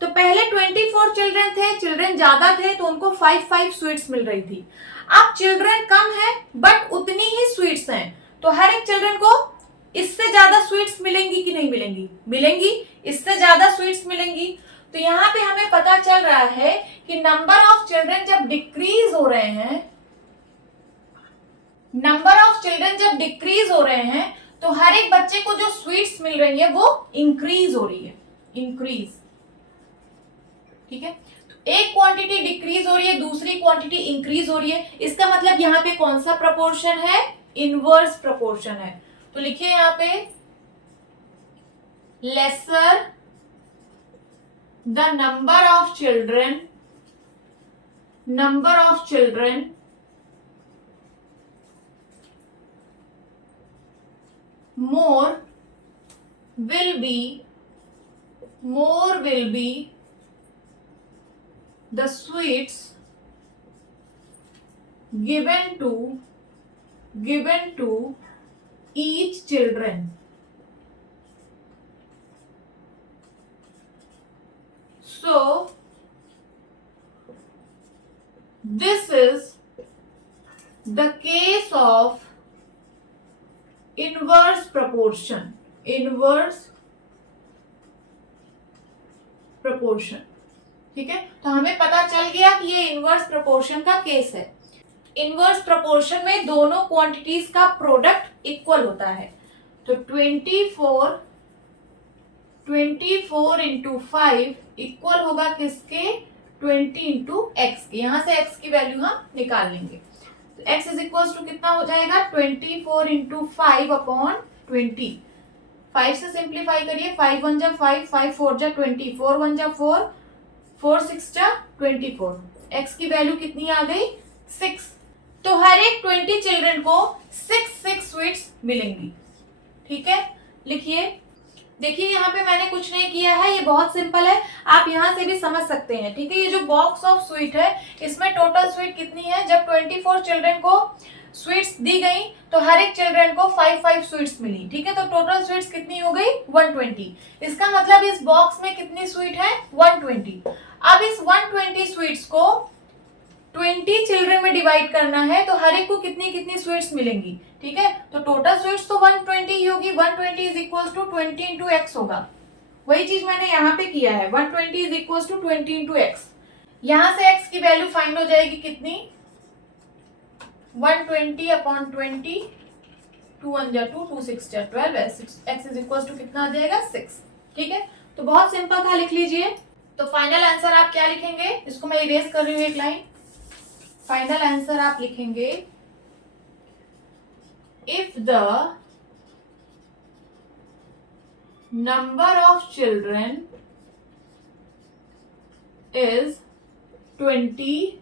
तो पहले 24 चिल्ड्रन थे, चिल्ड्रन ज्यादा थे तो उनको 5 स्वीट्स मिल रही थी। अब चिल्ड्रन कम है बट उतनी ही स्वीट्स हैं, तो हर एक चिल्ड्रन को इससे ज्यादा स्वीट्स मिलेंगी कि नहीं मिलेंगी, मिलेंगी, इससे ज्यादा स्वीट्स मिलेंगी। तो यहाँ पे हमें पता चल रहा है कि नंबर ऑफ चिल्ड्रन जब डिक्रीज हो रहे हैं, नंबर ऑफ चिल्ड्रन जब डिक्रीज हो रहे हैं तो हर एक बच्चे को जो स्वीट्स मिल रही है वो इंक्रीज हो रही है, इंक्रीज। ठीक है, एक क्वांटिटी डिक्रीज हो रही है, दूसरी क्वांटिटी इंक्रीज हो रही है, इसका मतलब यहाँ पे कौन सा प्रपोर्शन है, इनवर्स प्रपोर्शन है। तो लिखिए यहाँ पे lesser the number of children more will be the sweets given to each children. So this is the case of inverse proportion, ठीक है। तो हमें पता चल गया कि ये इनवर्स प्रपोर्शन का केस है। इनवर्स प्रपोर्शन में दोनों क्वांटिटीज का प्रोडक्ट इक्वल होता है। तो 24 इंटू 5 इक्वल होगा किसके, 20 इंटू एक्स के। यहां से एक्स की वैल्यू हम निकाल लेंगे। तो x इज इक्वल टू कितना हो जाएगा, 24 इंटू 5 अपॉन 20। 5 से सिंप्लीफाई करिए, 5 1 जा 5, 5 4 जा 20, 4 1 जा 4, 4 6 जा 24। x की वैल्यू कितनी आ गई, 6। तो हर एक 20 चिल्ड्रन को 6 स्वीट्स मिलेंगी। ठीक है, लिखिए। देखिए यहाँ पे मैंने कुछ नहीं किया है, ये बहुत सिंपल है, आप यहाँ से भी समझ सकते हैं। ठीक है, ये जो बॉक्स ऑफ स्वीट है इसमें टोटल स्वीट कितनी है, जब 24 चिल्ड्रन को स्वीट्स दी गई तो हर एक चिल्ड्रन को 5 स्वीट्स मिली। ठीक है, तो टोटल स्वीट्स कितनी हो गई, 120। इसका मतलब इस बॉक्स में कितनी स्वीट है, 120। अब इस 120 स्वीट्स को 20 चिल्ड्रन में डिवाइड करना है तो हर एक को कितनी कितनी स्वीट्स मिलेंगी। ठीक है, तो टोटल स्वीट्स तो 120 ही होगी। 120 is equal to 20 into X होगा। वही चीज मैंने यहाँ पे किया है, 120 is equal to 20 into X. यहां से एक्स की वैल्यू फाइंड हो जाएगी कितनी, 120 अपॉन 20, 2 1 जा 2, 2 6 जा 12, x इज इक्वल टू कितना आ जाएगा 6। ठीक है, तो बहुत सिंपल था, लिख लीजिए। तो फाइनल आंसर आप क्या लिखेंगे, इसको मैं इरेज कर रही हूँ एक लाइन। फाइनल आंसर आप लिखेंगे if the number of children is 20,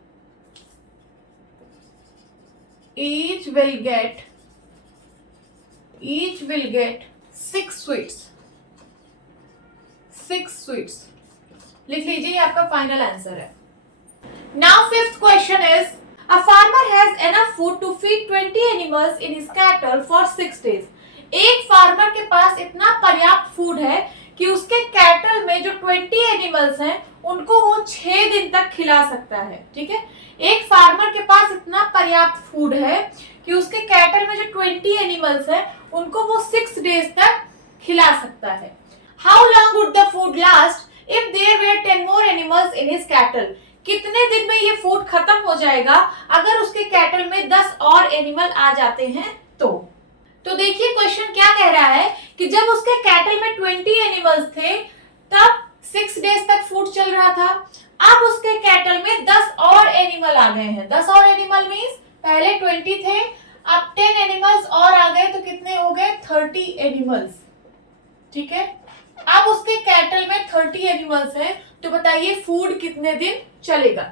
each will get 6 sweets। 6 sweets लिख लीजिए, ये आपका फाइनल आंसर है। Now fifth question is a farmer has enough food to feed 20 animals in his cattle for 6 days। एक farmer के पास इतना पर्याप्त फूड है कि उसके कैटल में जो 20 एनिमल्स हैं उनको वो 6 दिन तक खिला सकता है। ठीक है, एक फार्मर के पास इतना पर्याप्त फूड है कि उसके कैटल में जो 20 एनिमल्स हैं उनको वो 6 डेज तक खिला सकता है। How long would the food last if there were 10 more animals in his cattle. कितने दिन में ये फूड खत्म हो जाएगा अगर उसके कैटल में 10 और एनिमल आ जाते हैं तो देखिए क्वेश्चन क्या कह रहा है कि जब उसके कैटल में 20 एनिमल्स थे तब 6 डेज तक फूड चल रहा था। अब उसके कैटल में 10 और एनिमल आ गए हैं। 10 और एनिमल मींस पहले 20 थे, अब 10 एनिमल्स और आ गए तो कितने हो गए 30 एनिमल्स। ठीक है, अब उसके कैटल में 30 एनिमल्स हैं, तो बताइए फूड कितने दिन चलेगा।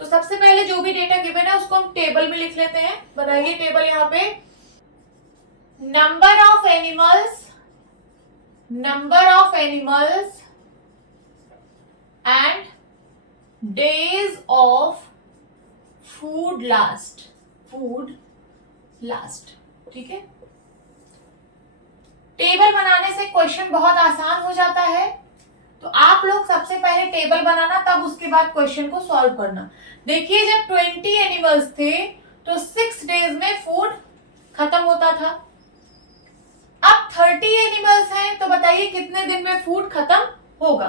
तो सबसे पहले जो भी डेटा गिवन है उसको हम टेबल में लिख लेते हैं। बनाइए टेबल, यहाँ पे number of animals and days of food last. ठीक है, टेबल बनाने से क्वेश्चन बहुत आसान हो जाता है। तो आप लोग सबसे पहले टेबल बनाना, तब उसके बाद क्वेश्चन को सॉल्व करना। देखिए जब 20 एनिमल्स थे तो 6 डेज में फूड खत्म होता था। अब 30 एनिमल्स हैं तो बताइए कितने दिन में फूड खत्म होगा।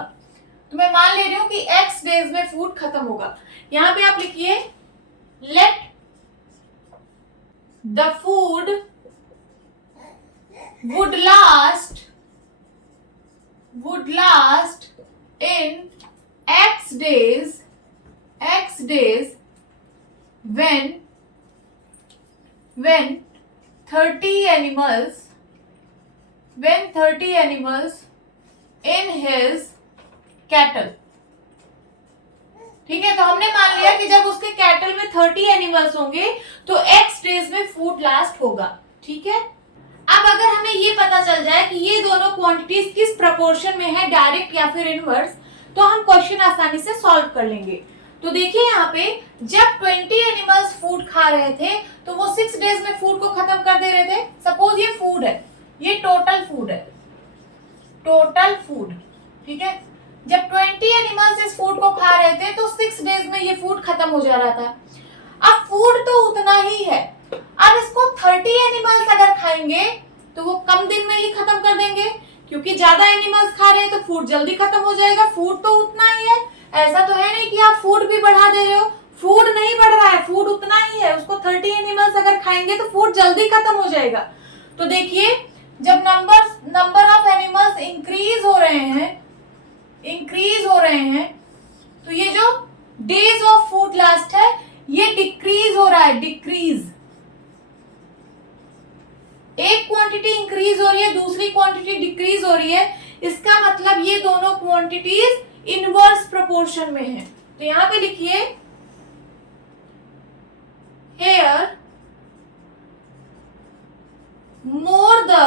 तो मैं मान ले रही हूं कि x डेज में फूड खत्म होगा। यहां पे आप लिखिए let the food would last in x days when 30 animals in his cattle। ठीक है, तो हमने मान लिया कि जब उसके कैटल में 30 एनिमल्स होंगे तो x डेज में फूड लास्ट होगा। ठीक है, अब अगर हमें ये पता चल जाए कि ये दोनों क्वांटिटीज किस प्रपोर्शन में है, डायरेक्ट या फिर इनवर्स, तो हम क्वेश्चन आसानी से सॉल्व कर लेंगे। तो देखिए यहाँ पे जब 20 एनिमल्स फूड खा रहे थे तो वो 6 डेज में फूड को खत्म कर दे रहे थे। सपोज ये फूड है, ये टोटल फूड। ठीक है, जब 20 एनिमल्स इस फूड को खा रहे थे तो 6 डेज में ये फूड खत्म हो जा रहा था। अब फूड तो उतना ही है, अब इसको 30 एनिमल्स अगर खाएंगे तो वो कम दिन में ही खत्म कर देंगे, क्योंकि ज्यादा एनिमल्स खा रहे हैं तो फूड जल्दी खत्म हो जाएगा। फूड तो उतना ही है, ऐसा तो है नहीं कि आप फूड भी बढ़ा दे रहे हो। फूड नहीं बढ़ रहा है, फूड उतना ही है। उसको 30 एनिमल्स अगर खाएंगे तो फूड जल्दी खत्म हो जाएगा। तो देखिए जब नंबर ऑफ एनिमल्स इंक्रीज हो रहे हैं तो ये जो डेज ऑफ फूड लास्ट है ये डिक्रीज हो रहा है। एक क्वांटिटी इंक्रीज हो रही है, दूसरी क्वांटिटी डिक्रीज हो रही है। इसका मतलब ये दोनों क्वांटिटीज इनवर्स प्रोपोर्शन में है। तो यहां पे लिखिए here more the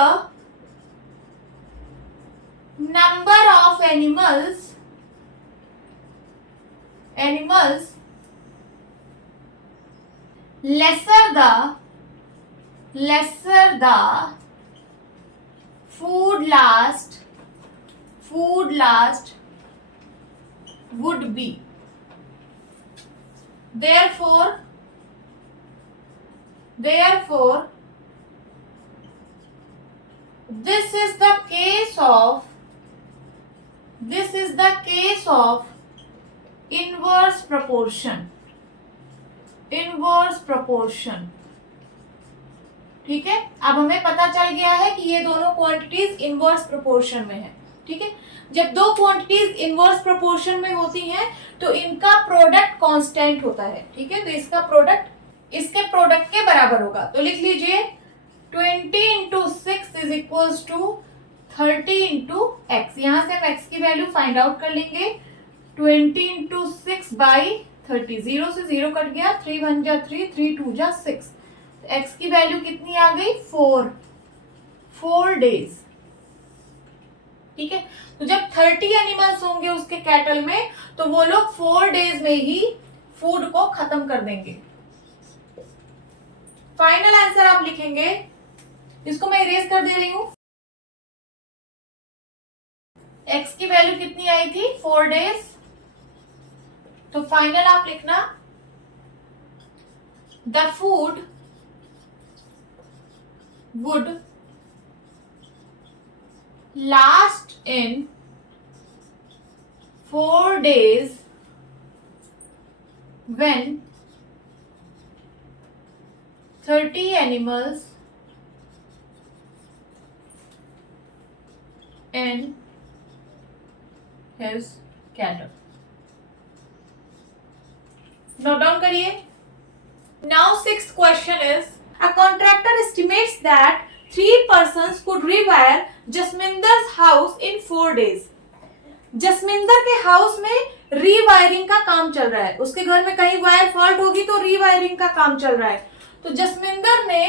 number of animals lesser the food last would be। therefore this is the case of inverse proportion। ठीक है, अब हमें पता चल गया है कि ये दोनों क्वांटिटीज इनवर्स प्रोपोर्शन में है। ठीक है, जब दो क्वांटिटीज इनवर्स प्रोपोर्शन में होती हैं तो इनका प्रोडक्ट कांस्टेंट होता है। ठीक है, तो इसका प्रोडक्ट इसके प्रोडक्ट के बराबर होगा। तो लिख लीजिए 20 into 6 is equals to 30 into X. यहां से हम एक्स की वैल्यू फाइंड आउट कर लेंगे। 20 इंटू 6 बाई 30, 0 से 0 कट गया, 3 1 जा 3, 3 2 जा 6। एक्स की वैल्यू कितनी आ गई? 4 डेज। ठीक है, तो जब 30 एनिमल्स होंगे उसके कैटल में तो वो लोग 4 डेज में ही फूड को खत्म कर देंगे। फाइनल आंसर आप लिखेंगे, इसको मैं इरेज कर दे रही हूं। एक्स की वैल्यू कितनी आई थी? 4 डेज। तो फाइनल आप लिखना the food would last in 4 days when 30 animals in his cattle. Note down करिए। Now sixth question is, a contractor estimates that 3 persons could rewire Jasminder's house in 4 days. Jasminder के house में rewiring का काम चल रहा है। उसके घर में कहीं वायर फॉल्ट होगी तो रीवायरिंग का काम चल रहा है। तो जसमिंदर ने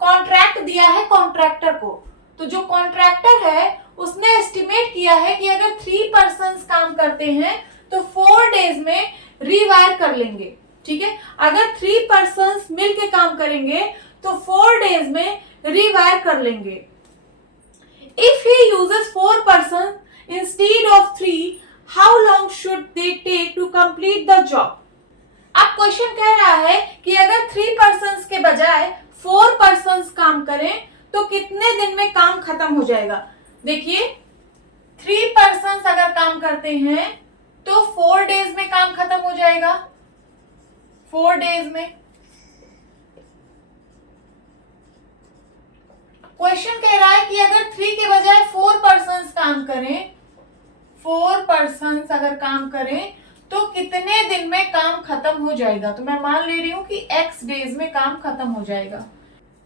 कॉन्ट्रैक्ट दिया है कॉन्ट्रैक्टर को। तो जो कॉन्ट्रैक्टर है उसने एस्टिमेट किया है कि अगर 3 पर्सन्स काम करते हैं तो 4 डेज में रीवायर कर लेंगे। ठीक है, अगर 3 पर्सन्स मिलके काम करेंगे तो 4 डेज में रिवायर कर लेंगे। If he uses 4 person instead of 3, how long should they take to complete the job? अब क्वेश्चन कह रहा है कि अगर 3 पर्सन्स के बजाय 4 पर्सन्स काम करें तो कितने दिन में काम खत्म हो जाएगा। देखिए, 3 पर्सन्स अगर काम करते हैं तो 4 डेज में काम खत्म हो जाएगा। 4 डेज में। क्वेश्चन कह रहा है कि अगर 3 के बजाय 4 पर्सन्स काम करें, 4 पर्सन्स अगर काम करें तो कितने दिन में काम खत्म हो जाएगा। तो मैं मान ले रही हूं कि x डेज में काम खत्म हो जाएगा।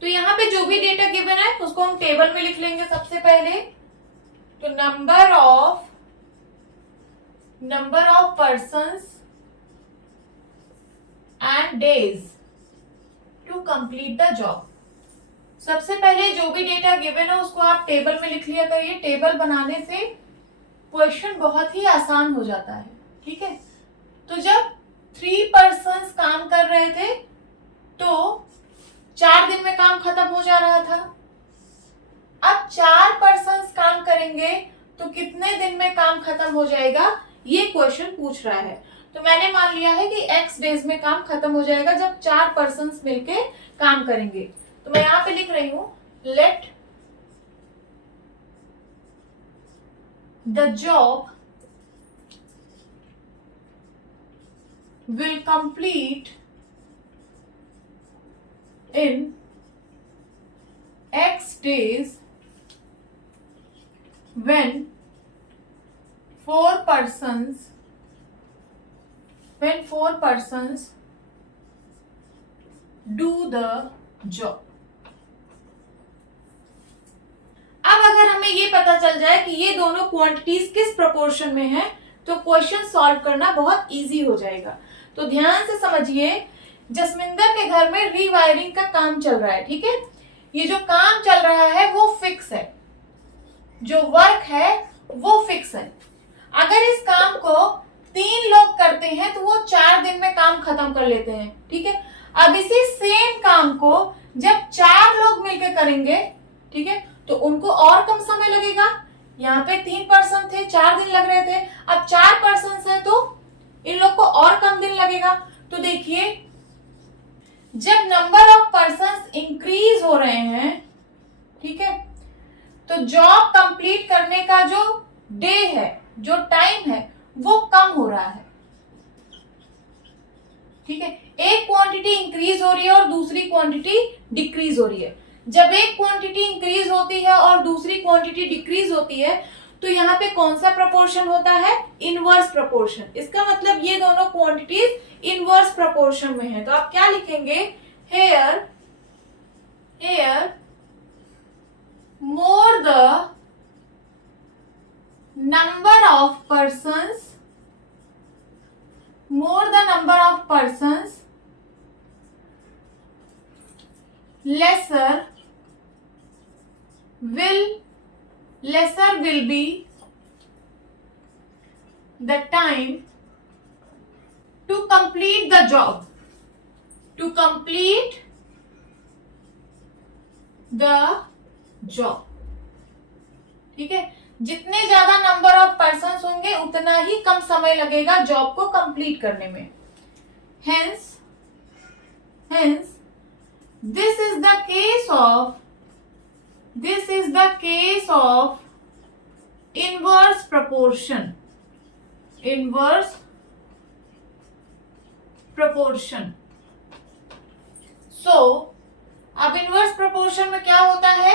तो यहाँ पे जो भी डेटा गिवन है उसको हम टेबल में लिख लेंगे सबसे पहले। तो number of persons and days to complete the job। सबसे पहले जो भी डेटा गिवन है उसको आप टेबल में लिख लिया करिए। टेबल बनाने से क्वेश्चन बहुत ही आसान हो जाता है। ठीक है, तो जब 3 पर्सन्स काम कर रहे थे तो 4 दिन में काम खत्म हो जा रहा था। अब 4 पर्सन्स काम करेंगे तो कितने दिन में काम खत्म हो जाएगा, ये क्वेश्चन पूछ रहा है। तो मैंने मान लिया है कि x डेज में काम खत्म हो जाएगा जब 4 पर्सन्स मिलके काम करेंगे। तो मैं यहां पे लिख रही हूं, let the job will complete in x days when 4 persons do the job। अब अगर हमें ये पता चल जाए कि ये दोनों क्वांटिटीज किस प्रोपोर्शन में है तो क्वेश्चन सॉल्व करना बहुत इजी हो जाएगा। तो ध्यान से समझिए, जसमिंदर के घर में रीवायरिंग का काम चल रहा है। ठीक है, ये जो काम चल रहा है वो फिक्स है, जो वर्क है वो फिक्स है। अगर इस काम को 3 लोग करते हैं तो वो 4 दिन में काम खत्म कर लेते हैं। ठीक है, अब इसी सेम काम को जब 4 लोग मिलकर करेंगे, ठीक है, तो उनको और कम समय लगेगा। यहाँ पे 3 पर्सन थे, 4 दिन लग रहे थे, अब 4 पर्सन है तो इन लोग को और कम दिन लगेगा। तो देखिए, जब नंबर ऑफ पर्सन्स इंक्रीज हो रहे हैं, ठीक है, तो जॉब कंप्लीट करने का जो डे है, जो टाइम है, वो कम हो रहा है। ठीक है, एक क्वांटिटी इंक्रीज हो रही है और दूसरी क्वांटिटी डिक्रीज हो रही है। जब एक क्वांटिटी इंक्रीज होती है और दूसरी क्वांटिटी डिक्रीज होती है तो यहाँ पे कौन सा प्रपोर्शन होता है, इनवर्स प्रपोर्शन। इसका मतलब ये दोनों क्वांटिटीज इनवर्स प्रपोर्शन में है। तो आप क्या लिखेंगे, here more the number of persons lesser will be the time to complete the job, ठीक है। जितने ज्यादा नंबर ऑफ पर्सन्स होंगे उतना ही कम समय लगेगा जॉब को कंप्लीट करने में। Hence this is the case of inverse proportion. So अब इनवर्स प्रपोर्शन में क्या होता है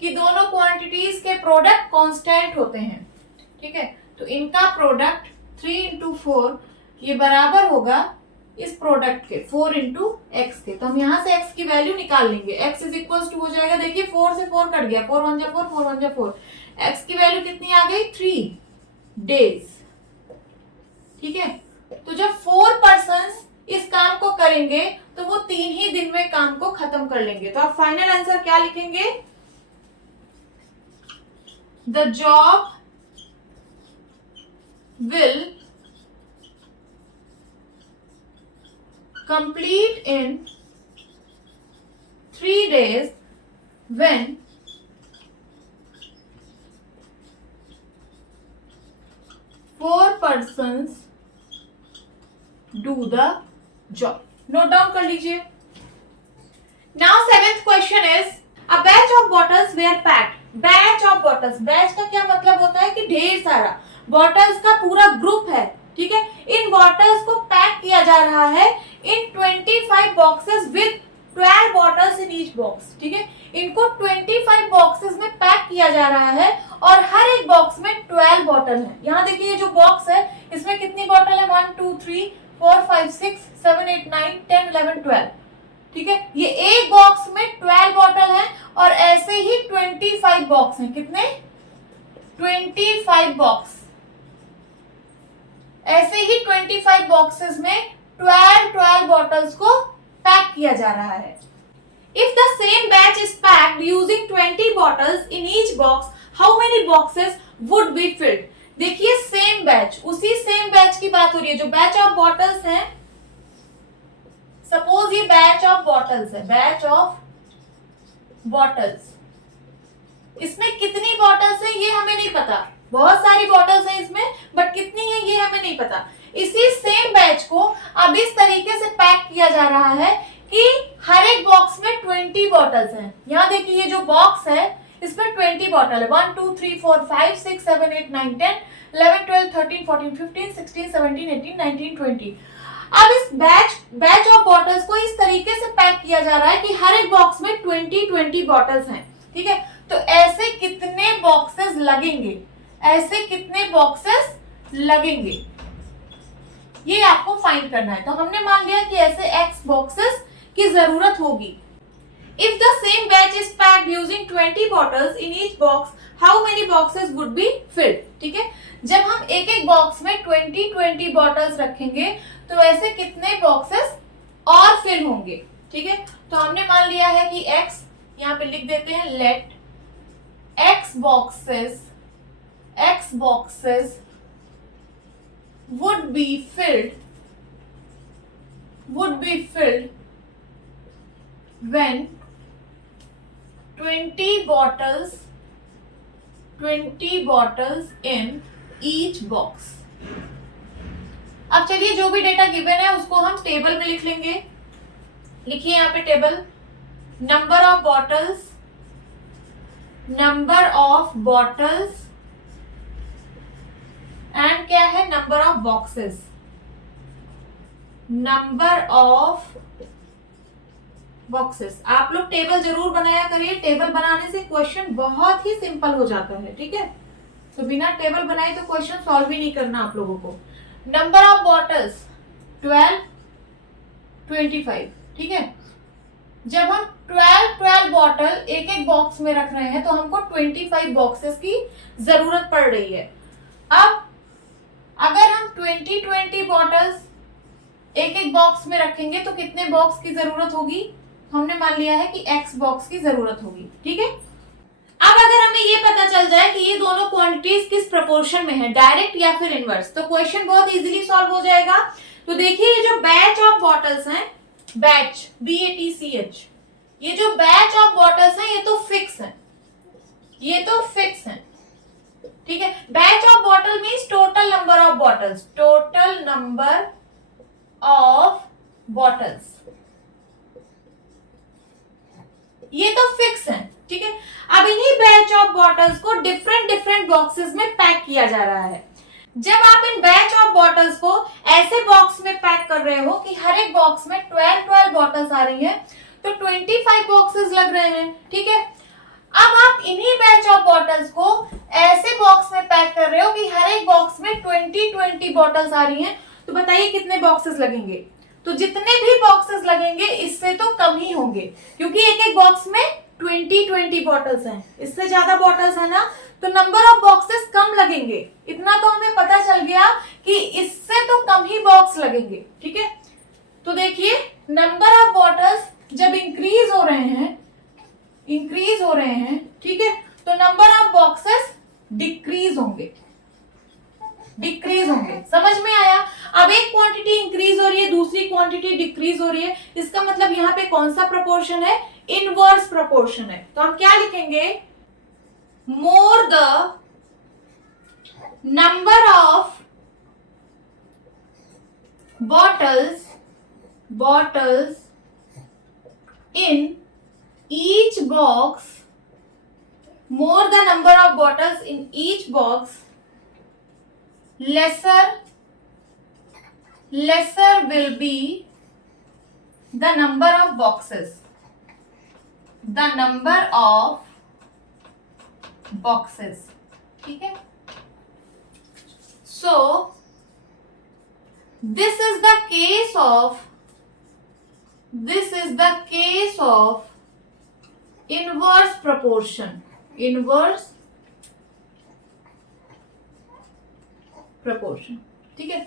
कि दोनों क्वांटिटीज के प्रोडक्ट कांस्टेंट होते हैं, ठीक है। तो इनका प्रोडक्ट 3 इंटू 4 ये बराबर होगा इस प्रोडक्ट के 4 इंटू एक्स के। तो हम यहाँ से x की वैल्यू निकाल लेंगे। x इज इक्वल टू हो जाएगा, देखिए 4 से 4 कट गया, 4 1 जा 4, 4 1 जा 4। x की वैल्यू कितनी आ गई, 3 डेज, ठीक है। तो जब 4 पर्सन्स इस काम को करेंगे तो वो 3 ही दिन में काम को खत्म कर लेंगे। तो आप फाइनल आंसर क्या लिखेंगे, the job will complete in 3 days when 4 persons do the job। Note down कर लीजिए। Now 7th question is a batch of bottles were packed। Batch of bottles, batch का क्या मतलब होता है कि ढेर सारा, बॉटल्स का पूरा ग्रुप है, ठीक है। इन बॉटल्स को पैक किया जा रहा है इन 25 boxes with 12 bottles in each box, ठीक है। इनको 25 बॉक्सेस में पैक किया जा रहा है और हर एक बॉक्स में 12 बॉटल है। यहाँ देखिए ये जो बॉक्स है इसमें कितनी बॉटल है, 1 2 3 4 5 6 7 8 9 10 11 12, ठीक है। ये एक बॉक्स में 12 बॉटल है और ऐसे ही 25 बॉक्स हैं। कितने, 25 बॉक्स। ऐसे ही 25 बॉक्सेस में 12 बॉटल्स को पैक किया जा रहा है। If the same batch is packed using 20 bottles in each box, how many boxes would be filled. देखिए सेम बैच, उसी सेम बैच की बात हो रही है। जो बैच ऑफ बॉटल्स हैं, सपोज ये बैच ऑफ बॉटल्स है, बैच ऑफ बॉटल्स, इसमें कितनी बॉटल्स है ये हमें नहीं पता, बहुत सारी बॉटल्स है इसमें, बट कितनी है ये हमें नहीं पता। इसी सेम बैच को अब इस तरीके से पैक किया जा रहा है कि हर एक बॉक्स में 20 बॉटल्स हैं। यहाँ देखिए ये जो बॉक्स है इसमें 20 बॉटल है, 1 2 3 4 5 6 7 8 9 10 11 12 13 14 15 16 17 18 19 20। अब इस बैच ऑफ बॉटल्स को इस तरीके से पैक किया जा रहा है कि हर एक बॉक्स में 20 बॉटल्स हैं, ठीक है। तो ऐसे कितने बॉक्सेस लगेंगे, ये आपको फाइंड करना है। तो हमने मान लिया कि ऐसे x बॉक्सेस की जरूरत होगी। If the same batch is packed using 20 bottles in each box, how many boxes would be filled, ठीक है। जब हम एक एक बॉक्स में 20 बॉटल्स रखेंगे तो ऐसे कितने बॉक्सेस और फिल होंगे, ठीक है। तो हमने मान लिया है कि x, यहाँ पे लिख देते हैं late x boxes would be filled when 20 bottles in each box। अब चलिए जो भी डेटा गिवन है उसको हम टेबल में लिख लेंगे। लिखिए यहाँ पे table, number of bottles and क्या है, number of boxes. Number of boxes. आप लोग टेबल जरूर बनाया करिए, टेबल बनाने से क्वेश्चन बहुत ही सिंपल हो जाता है, ठीक है। तो बिना टेबल बनाए तो क्वेश्चन सॉल्व ही नहीं करना आप लोगों को। नंबर ऑफ बॉटल्स 12, 25, ठीक है। जब हम 12 बॉटल एक एक बॉक्स में रख रहे हैं तो हमको 25 बॉक्सेस की जरूरत पड़ रही है। अब अगर हम 20 बॉटल्स एक एक बॉक्स में रखेंगे तो कितने बॉक्स की जरूरत होगी? हमने मान लिया है कि x बॉक्स की जरूरत होगी, ठीक है। अब अगर हमें ये पता चल जाए कि ये दोनों क्वांटिटीज किस प्रोपोर्शन में है, डायरेक्ट या फिर इनवर्स, तो क्वेश्चन बहुत इजीली सॉल्व हो जाएगा। तो देखिए ये जो बैच ऑफ बॉटल्स हैं, बैच BATCH, ये जो बैच ऑफ बॉटल्स हैं ये तो फिक्स है, ये तो फिक्स है, ठीक है। Batch of bottle means total number of bottles, total number of bottles, ये तो फिक्स है, ठीक है। अब इन्हीं बैच ऑफ बॉटल्स को डिफरेंट डिफरेंट बॉक्सेस में पैक किया जा रहा है। जब आप इन बैच ऑफ बॉटल्स को ऐसे बॉक्स में पैक कर रहे हो कि हर एक बॉक्स में 12 बॉटल्स आ रही हैं, तो 25 बॉक्सेस लग रहे हैं, ठीक है। अब आप इन्हीं बैच ऑफ बॉटल्स को ऐसे बॉक्स में पैक कर रहे हो कि हर एक बॉक्स में 20 बॉटल्स आ रही हैं, तो बताइए कितने बॉक्सेस लगेंगे? तो जितने भी बॉक्सेस लगेंगे इससे तो कम ही होंगे, क्योंकि एक एक बॉक्स में 20 बॉटल्स हैं, इससे ज्यादा बॉटल्स है ना, तो नंबर ऑफ बॉक्सेस कम लगेंगे। इतना तो हमें पता चल गया कि इससे तो कम ही बॉक्स लगेंगे, ठीक है। तो देखिए नंबर ऑफ बॉटल्स जब इंक्रीज हो रहे हैं, ठीक है, तो नंबर ऑफ बॉक्सेस डिक्रीज होंगे, समझ में आया? अब एक क्वांटिटी इंक्रीज हो रही है, दूसरी क्वांटिटी डिक्रीज हो रही है, इसका मतलब यहाँ पे कौन सा प्रोपोर्शन है? इनवर्स प्रोपोर्शन है। तो हम क्या लिखेंगे? More the number of bottles in each box, more the number of bottles in each box, lesser will be the number of boxes, ठीक है। So this is the case of inverse proportion, ठीक है।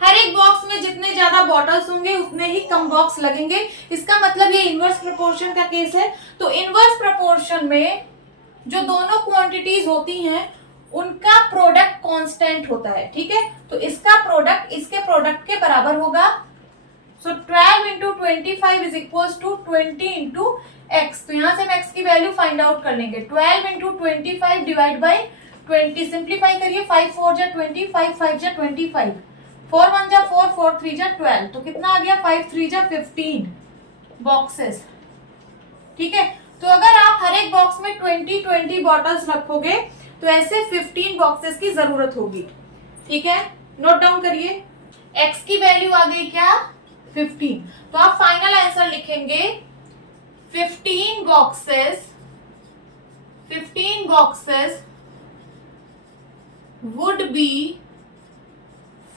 हर एक box में जितने ज्यादा bottles होंगे उतने ही कम बॉक्स लगेंगे, इसका मतलब ये इनवर्स प्रोपोर्शन का केस है। तो इनवर्स प्रोपोर्शन में जो दोनों क्वांटिटीज होती हैं उनका प्रोडक्ट कांस्टेंट होता है, ठीक है। तो इसका प्रोडक्ट इसके प्रोडक्ट के बराबर होगा। सो 12 into 25 is equals to 20 into x। तो यहाँ से हम x की वैल्यू फाइंड आउट कर लेंगे। 12 into 25 डिवाइड बाई 20, सिंप्लीफाई करिए। 5 4 जा 20, 5 5 जा 25, 4 1 जा 4, 4 3 जा 12, तो कितना आ गया? 5 3 जा 15 बॉक्सेस, ठीक है। तो अगर आप हर एक बॉक्स में 20 बॉटल्स रखोगे तो ऐसे 15 बॉक्सेस की जरूरत होगी, ठीक है। नोट डाउन करिए। x की वैल्यू आ गई क्या? 15। तो आप फाइनल आंसर लिखेंगे 15 boxes would be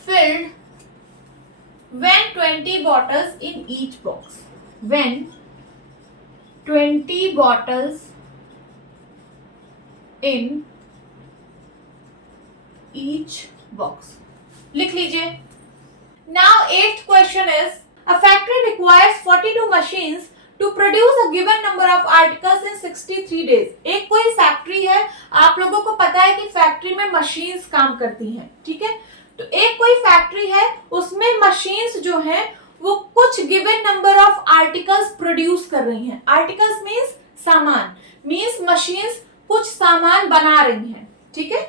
filled when 20 bottles in each box, when 20 bottles in each box। लिख लीजिए। Now 8th question is, a factory requires 42 machines to produce a given number of articles in 63 days। एक कोई factory है, आप लोगों को पता है कि फैक्ट्री में मशीन्स काम करती हैं, ठीक है। तो एक कोई फैक्ट्री है, उसमें मशीन्स जो हैं वो कुछ given number of articles produce कर रही हैं। आर्टिकल्स मीन्स सामान, मीन्स मशीन्स कुछ सामान बना रही हैं, ठीक है।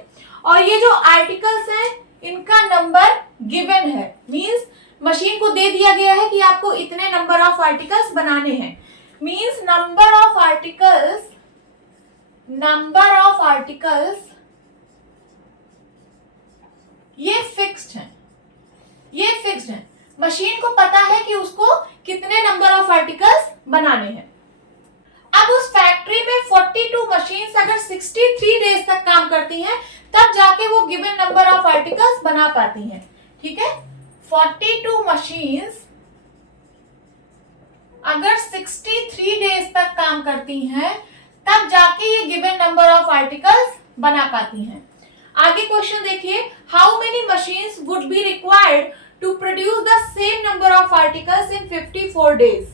और ये जो आर्टिकल्स हैं इनका नंबर गिवन है, मीन्स मशीन को दे दिया गया है कि आपको इतने नंबर ऑफ आर्टिकल्स बनाने हैं, मीन्स नंबर ऑफ आर्टिकल्स ये फिक्स्ड है। मशीन को पता है कि उसको कितने नंबर ऑफ आर्टिकल्स बनाने हैं। अब उस फैक्ट्री में 42 मशीन्स अगर 63 डेज तक काम करती हैं तब जाके वो गिवन नंबर ऑफ आर्टिकल्स बना पाती हैं। ठीक है, 42 मशीन्स अगर 63 डेज तक काम करती हैं तब जाके ये गिवन नंबर ऑफ आर्टिकल्स बना पाती हैं। आगे क्वेश्चन देखिए, how many machines would be required to produce the same number of articles in 54 days.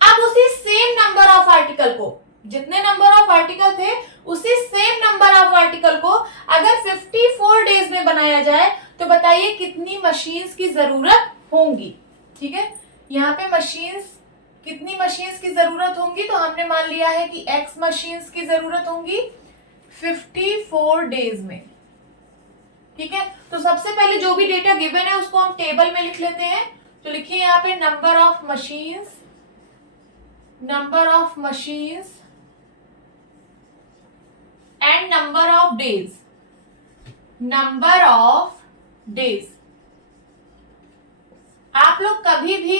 अब उसी सेम नंबर ऑफ आर्टिकल को, जितने नंबर ऑफ आर्टिकल थे उसी सेम नंबर ऑफ आर्टिकल को अगर 54 डेज में बनाया जाए तो बताइए कितनी मशीन्स की जरूरत होंगी। ठीक है, यहाँ पे मशीन्स, कितनी मशीन्स की जरूरत होंगी, तो हमने मान लिया है कि x मशीन्स की जरूरत होंगी 54 डेज में। ठीक है, तो सबसे पहले जो भी डेटा गिवन है उसको हम टेबल में लिख लेते हैं। तो लिखिए यहाँ पे number of machines and number of days. आप लोग कभी भी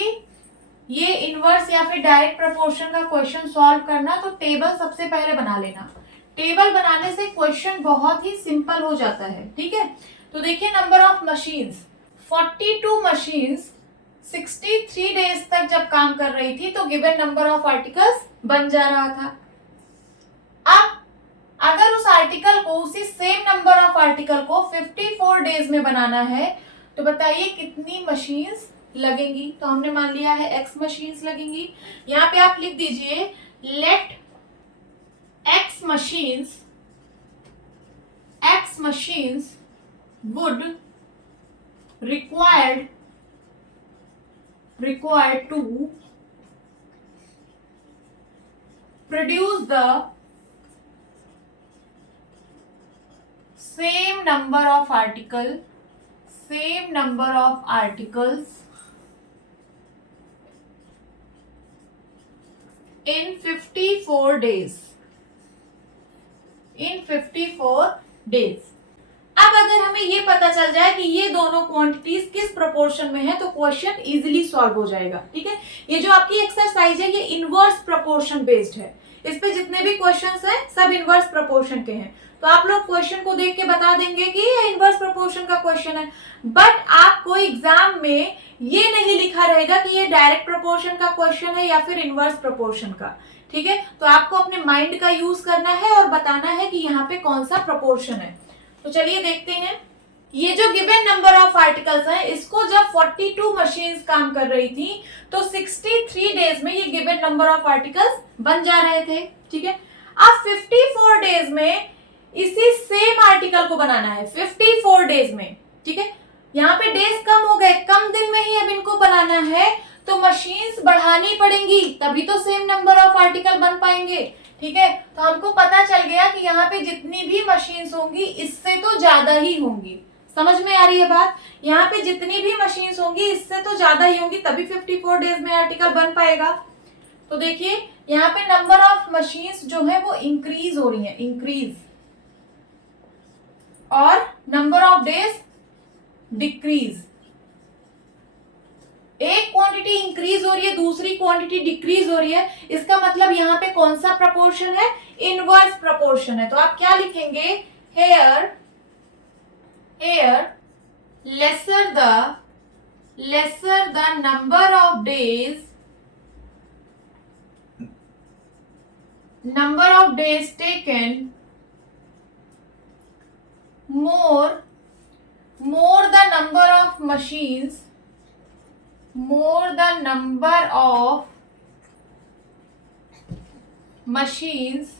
ये इनवर्स या फिर डायरेक्ट प्रोपोर्शन का क्वेश्चन सॉल्व करना तो टेबल सबसे पहले बना लेना। टेबल बनाने से क्वेश्चन बहुत ही सिंपल हो जाता है। ठीक है, तो देखिए number of machines, 42 machines 63 days तक जब काम कर रही थी तो गिवन नंबर ऑफ आर्टिकल्स बन जा रहा था। अब अगर उस आर्टिकल को, उसी सेम नंबर ऑफ आर्टिकल को 54 डेज में बनाना है तो बताइए कितनी मशीन्स लगेंगी। तो हमने मान लिया है x मशीन्स लगेंगी। यहाँ पे आप लिख दीजिए late x machines would required to produce the same number of articles in 54 days। अब अगर हमें ये पता चल जाए कि ये दोनों क्वांटिटीज किस प्रोपोर्शन में है तो क्वेश्चन इजीली सॉल्व हो जाएगा। ठीक है, ये जो आपकी एक्सरसाइज है ये इनवर्स प्रोपोर्शन बेस्ड है। इस पे जितने भी क्वेश्चंस हैं सब इनवर्स प्रोपोर्शन के हैं। तो आप लोग क्वेश्चन को देख के बता देंगे कि ये इनवर्स प्रोपोर्शन का क्वेश्चन है, बट आपको एग्जाम में ये नहीं लिखा रहेगा कि ये डायरेक्ट प्रोपोर्शन का क्वेश्चन है या फिर इनवर्स प्रोपोर्शन का। ठीक है, तो आपको अपने माइंड का यूज करना है और बताना है कि यहाँ पे कौन सा प्रोपोर्शन है। तो चलिए देखते हैं, ये जो गिवन नंबर ऑफ आर्टिकल्स है इसको जब 42 मशीन्स काम कर रही थी तो 63 डेज में ये गिवन नंबर ऑफ आर्टिकल्स बन जा रहे थे। ठीक है, अब 54 डेज में इसी सेम आर्टिकल को बनाना है 54 डेज में। ठीक है, यहाँ पे डेज कम हो गए, कम दिन में ही अब इनको बनाना है तो मशीन्स बढ़ानी पड़ेंगी तभी तो सेम नंबर ऑफ आर्टिकल बन पाएंगे। ठीक है, तो हमको पता चल गया कि यहाँ पे जितनी भी मशीन्स होंगी इससे तो ज्यादा ही होंगी। समझ में आ रही है बात? यहाँ पे जितनी भी मशीन्स होंगी इससे तो ज्यादा ही होंगी तभी 54 डेज में आर्टिकल बन पाएगा। तो देखिए यहाँ पे नंबर ऑफ मशीन्स जो है वो इंक्रीज हो रही है, इंक्रीज, और नंबर ऑफ डेज डिक्रीज। एक क्वांटिटी इंक्रीज हो रही है, दूसरी क्वांटिटी डिक्रीज हो रही है, इसका मतलब यहाँ पे कौन सा प्रपोर्शन है? इनवर्स प्रपोर्शन है। तो आप क्या लिखेंगे? Here lesser the number of days taken, more the number of machines, more the number of machines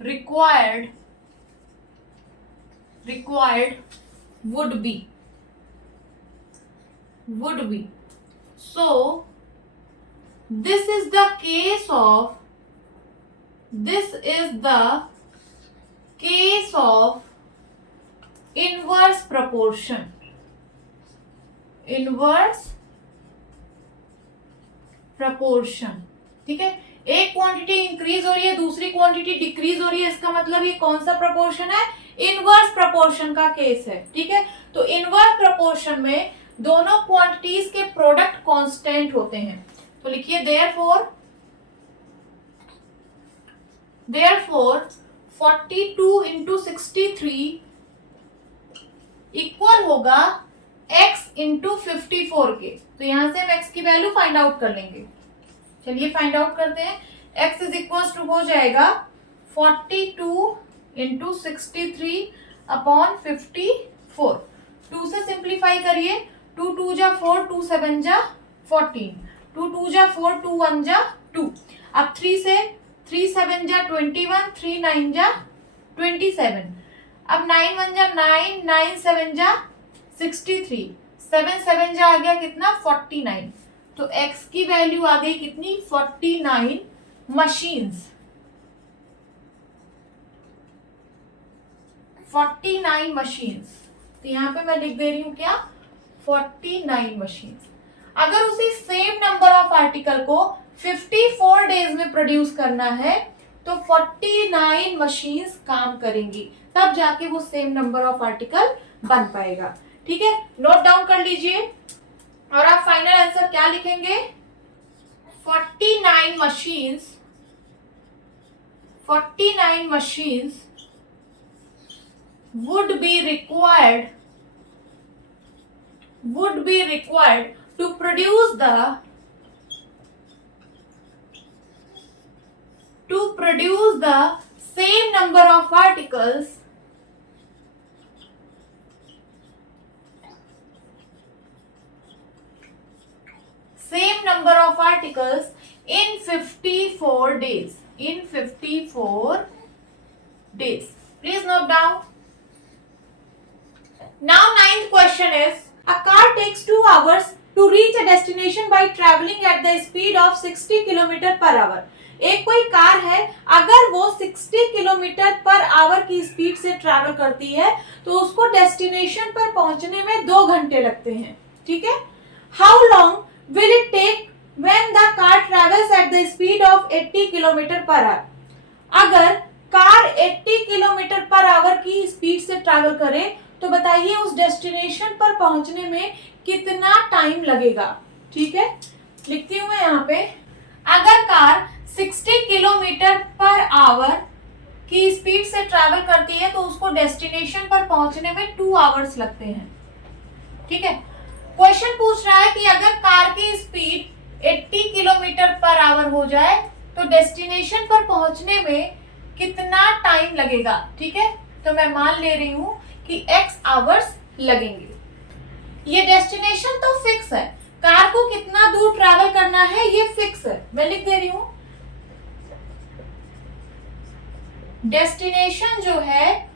required would be. So this is the case of inverse proportion. ठीक है, एक quantity increase हो रही है, दूसरी क्वांटिटी डिक्रीज हो रही है, इसका मतलब ये कौन सा प्रपोर्शन है? इनवर्स प्रपोर्शन का केस है। ठीक है, तो इनवर्स प्रपोर्शन में दोनों क्वांटिटीज के प्रोडक्ट कांस्टेंट होते हैं। तो लिखिए देयरफॉर देयरफॉर 42 इंटू 63 इक्वल होगा x इंटू 54 के। तो यहां से हम x की वैल्यू फाइंड आउट कर लेंगे। चलिए फाइंड आउट करते हैं। x इज इक्वल टू हो जाएगा 42 इंटू 63 अपॉन 54। 2 से सिंप्लीफाई करिए, 2 2 जा 4, 2 7 जा 14, 2 2 जा 4, 2 1 जा 2। अब 3 से 3 7 जा 21, 3 9 जा 27। अब 9 1 जा 9, 9 7 जा 63, 7 7 जा आ गया कितना 49। तो x की वैल्यू आ गई कितनी 49 मशीन्स। 49 मशीन्स। तो यहाँ पे मैं लिख दे रही हूँ क्या 49 मशीन्स। अगर उसी सेम नंबर ऑफ आर्टिकल को 54 डेज में प्रोड्यूस करना है तो 49 मशीन्स काम करेंगी, तब जाके वो सेम नंबर ऑफ आर्टिकल बन पाएगा। ठीक है, नोट डाउन कर लीजिए और आप फाइनल आंसर क्या लिखेंगे 49 machines would be required to produce the same number of articles in 54 days. Please note down. Now ninth question is, a car takes 2 hours to reach a destination by traveling at the speed of 60 km per hour. एक कोई car है, अगर वो 60 kilometre per hour की speed से travel करती है तो उसको डेस्टिनेशन पर पहुंचने में 2 घंटे लगते हैं। ठीक है, how long will it take when the car travels at the speed of 80 kilometre per hour. अगर कार 80 किलोमीटर पर आवर की स्पीड से ट्रैवल करे तो बताइए उस डेस्टिनेशन पर पहुंचने में कितना टाइम लगेगा। ठीक है, लिखती हूं मैं यहाँ पे, अगर कार 60 किलोमीटर पर आवर की स्पीड से ट्रैवल करती है तो उसको डेस्टिनेशन पर पहुंचने में 2 आवर्स लगते हैं। ठीक है, क्वेश्चन पूछ रहा है कि अगर कार की स्पीड 80 किलोमीटर पर आवर हो जाए तो डेस्टिनेशन पर पहुंचने में कितना टाइम लगेगा। ठीक है, तो मैं मान ले रही हूं कि x आवर्स लगेंगे। ये डेस्टिनेशन तो फिक्स है, कार को कितना दूर ट्रैवल करना है ये फिक्स है, मैं लिख दे रही हूं डेस्टिनेशन जो है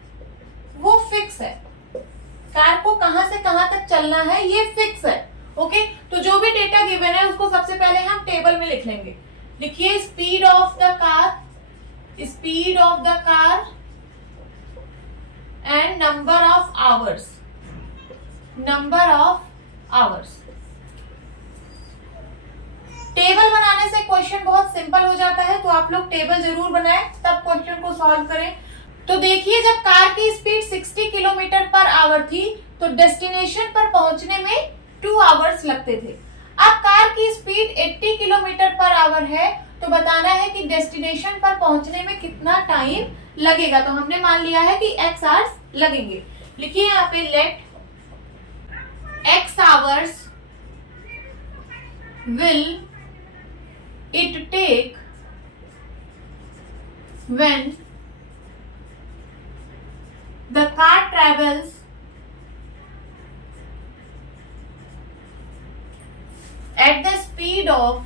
वो फिक्स है, कार को कहां से कहां तक चलना है ये फिक्स है। ओके, तो जो भी डेटा गिवन है उसको सबसे पहले हम टेबल में लिख लेंगे। लिखिए speed of the car and number of hours. Table बनाने से क्वेश्चन बहुत सिंपल हो जाता है, तो आप लोग टेबल जरूर बनाएं तब क्वेश्चन को सॉल्व करें। तो देखिए, जब कार की स्पीड 60 किलोमीटर पर आवर थी तो डेस्टिनेशन पर पहुंचने में 2 आवर्स लगते थे। अब कार की स्पीड 80 किलोमीटर पर आवर है तो बताना है कि डेस्टिनेशन पर पहुंचने में कितना टाइम लगेगा। तो हमने मान लिया है कि x आवर्स लगेंगे। लिखिए यहाँ पे let x hours will it take when the car travels at the speed of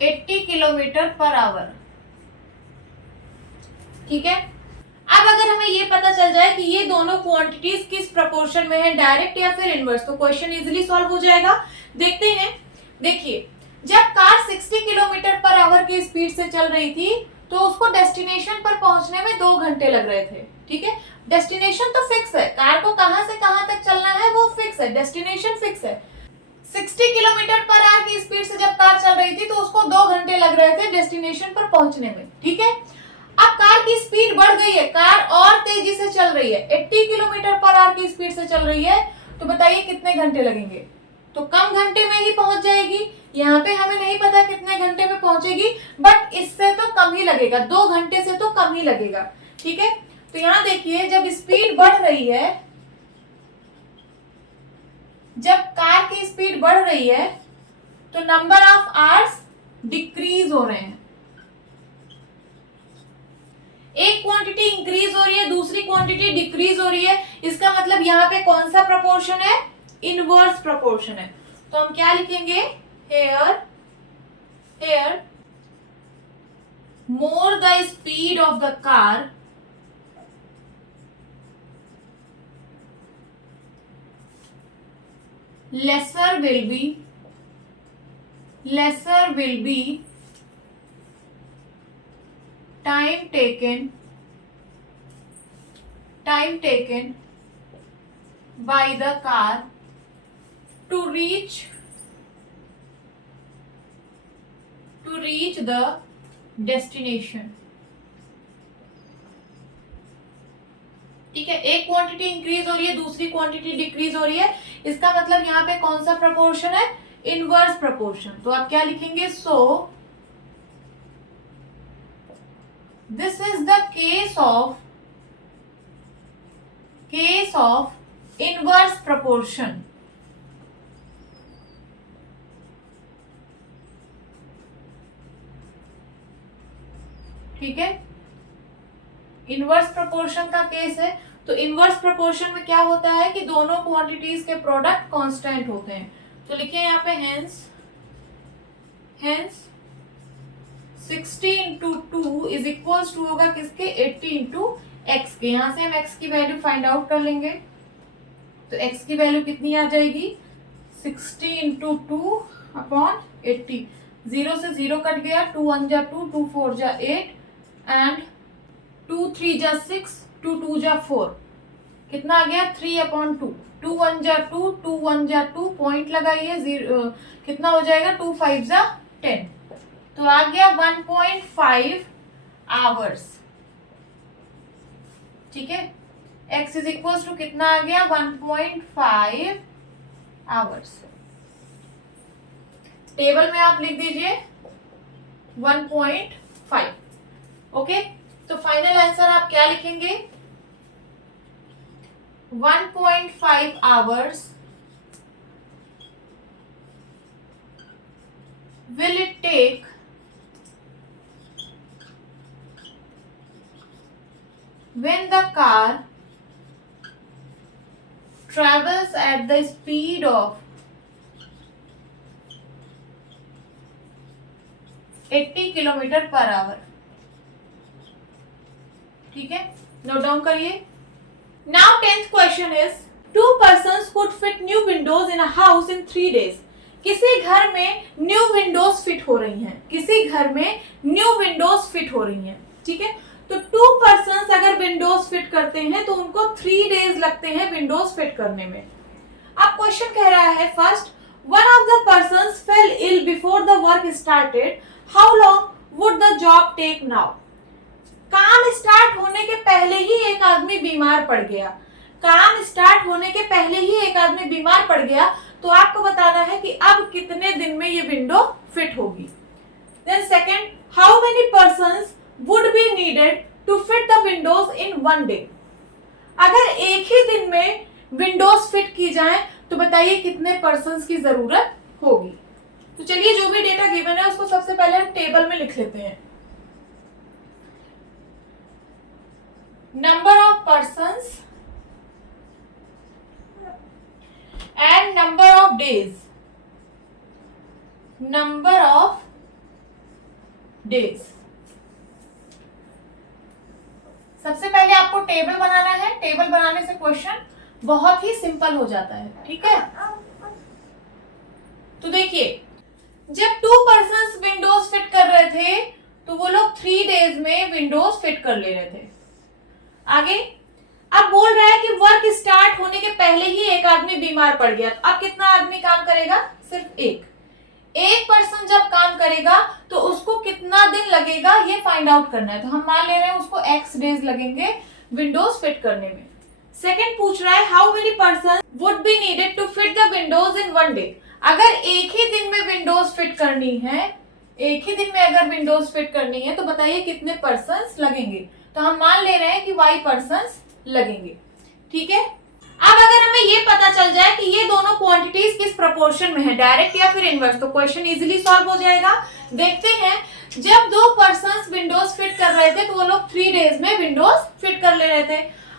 80 kilometre per our. ठीक है, अब अगर हमें ये पता चल जाए कि ये दोनों क्वांटिटीज किस प्रोपोर्शन में है, डायरेक्ट या फिर इनवर्स, तो क्वेश्चन इजीली सॉल्व हो जाएगा। देखते हैं। देखिए, जब कार 60 किलोमीटर पर आवर की स्पीड से चल रही थी तो उसको डेस्टिनेशन पर पहुंचने में 2 घंटे लग रहे थे। ठीक है, डेस्टिनेशन तो फिक्स है, कार को कहां से कहां तक चलना है वो फिक्स है, डेस्टिनेशन फिक्स है। 60 किलोमीटर पर आवर की स्पीड से जब कार चल रही थी तो उसको 2 घंटे लग रहे थे डेस्टिनेशन पर पहुंचने में। ठीक है, अब कार की स्पीड बढ़ गई है, कार और तेजी से चल रही है, 80 किलोमीटर पर आवर की स्पीड से चल रही है, तो बताइए कितने घंटे लगेंगे। तो कम घंटे में ही पहुंच जाएगी, यहाँ पे हमें नहीं पता कितने घंटे में पहुंचेगी, बट इससे तो कम ही लगेगा, 2 घंटे से तो कम ही लगेगा। ठीक है, तो यहाँ देखिए जब स्पीड बढ़ रही है, जब कार की स्पीड बढ़ रही है तो नंबर ऑफ आवर्स डिक्रीज हो रहे हैं। एक क्वांटिटी इंक्रीज हो रही है, दूसरी क्वांटिटी डिक्रीज हो रही है, इसका मतलब यहाँ पे कौन सा प्रपोर्शन है, इनवर्स प्रपोर्शन है। तो हम क्या लिखेंगे, here more the speed of the car lesser will be time taken by the car to reach the destination। ठीक है, एक क्वांटिटी इंक्रीज हो रही है, दूसरी क्वांटिटी डिक्रीज हो रही है, इसका मतलब यहाँ पे कौन सा प्रपोर्शन है, इनवर्स प्रपोर्शन। तो आप क्या लिखेंगे, so this is the case of inverse proportion. ठीक है, इनवर्स प्रोपोर्शन का केस है। तो इनवर्स प्रोपोर्शन में क्या होता है कि दोनों क्वांटिटीज के प्रोडक्ट कांस्टेंट होते हैं। तो लिखिए यहाँ पे hence 60 into 2 is equals to होगा किसके, 80 इंटू एक्स के। यहां से हम एक्स की वैल्यू फाइंड आउट कर लेंगे। तो एक्स की वैल्यू कितनी आ जाएगी, 60 इंटू 2 अपॉन 80। 0 से 0 कट गया, 2 1 जा 2, 2 4 जा 8 एंड 2 3 जा 6, 2 2 जा 4, कितना आ गया 3 अपॉन 2। 2 1 जा 2, 2 1 जा 2, पॉइंट लगाइए, कितना हो जाएगा 2 5 जा 10, तो आ गया 1.5 आवर्स। ठीक है, x इज इक्वल टू कितना आ गया 1.5 आवर्स। टेबल में आप लिख दीजिए 1.5। ओके, तो फाइनल आंसर आप क्या लिखेंगे, 1.5 hours will it take when the car travels at the speed of 80 kilometre per our. ठीक है, नोट डाउन करिए। Now 10th question is 2 persons could fit new windows in a house in 3 days। किसी घर में new Windows fit हो रही हैं, किसी घर में न्यू विंडोज फिट हो रही हैं। ठीक है, तो 2 पर्सन्स अगर विंडोज फिट करते हैं तो उनको 3 डेज लगते हैं विंडोज फिट करने में। अब क्वेश्चन कह रहा है first, one of the persons fell ill before the work started, how long would the job take now. काम स्टार्ट होने के पहले ही एक आदमी बीमार पड़ गया, काम स्टार्ट होने के पहले ही एक आदमी बीमार पड़ गया, तो आपको बताना है कि अब कितने दिन में ये विंडो फिट होगी। Then second, how many persons would be needed to fit the windows in 1 day. अगर एक ही दिन में विंडोज फिट की जाए तो बताइए कितने पर्सन्स की जरूरत होगी। तो चलिए जो भी डेटा गिवन है उसको सबसे पहले हम टेबल में लिख लेते हैं। Number of persons and number of days, number of days। सबसे पहले आपको टेबल बनाना है, टेबल बनाने से क्वेश्चन बहुत ही सिंपल हो जाता है। ठीक है, तो देखिए जब 2 पर्सन्स विंडोज फिट कर रहे थे तो वो लोग 3 डेज में विंडोज फिट कर ले रहे थे। आगे अब बोल रहा है कि वर्क स्टार्ट होने के पहले ही एक आदमी बीमार पड़ गया, अब कितना आदमी काम करेगा, सिर्फ एक पर्सन जब काम करेगा तो उसको कितना दिन लगेगा ये फाइंड आउट करना है। तो हम मान ले रहे हैं उसको x डेज लगेंगे विंडोज फिट करने में। सेकंड पूछ रहा है how many person would be needed to fit the windows in 1 day. अगर एक ही दिन में विंडोज फिट करनी है, एक ही दिन में अगर विंडोज फिट करनी है तो बताइए कितने पर्सन्स लगेंगे। तो हम मान ले रहे हैं कि y पर्सन्स लगेंगे। ठीक है, अब अगर हमें ये पता चल जाए कि ये दोनों क्वांटिटीज किस प्रोपोर्शन में है, डायरेक्ट या फिर इनवर्स, तो क्वेश्चन इजीली सॉल्व हो जाएगा। देखते हैं, जब दो पर्सन्स विंडोज फिट कर रहे थे तो वो लोग 3 डेज में विंडोज फिट कर ले रहे थे।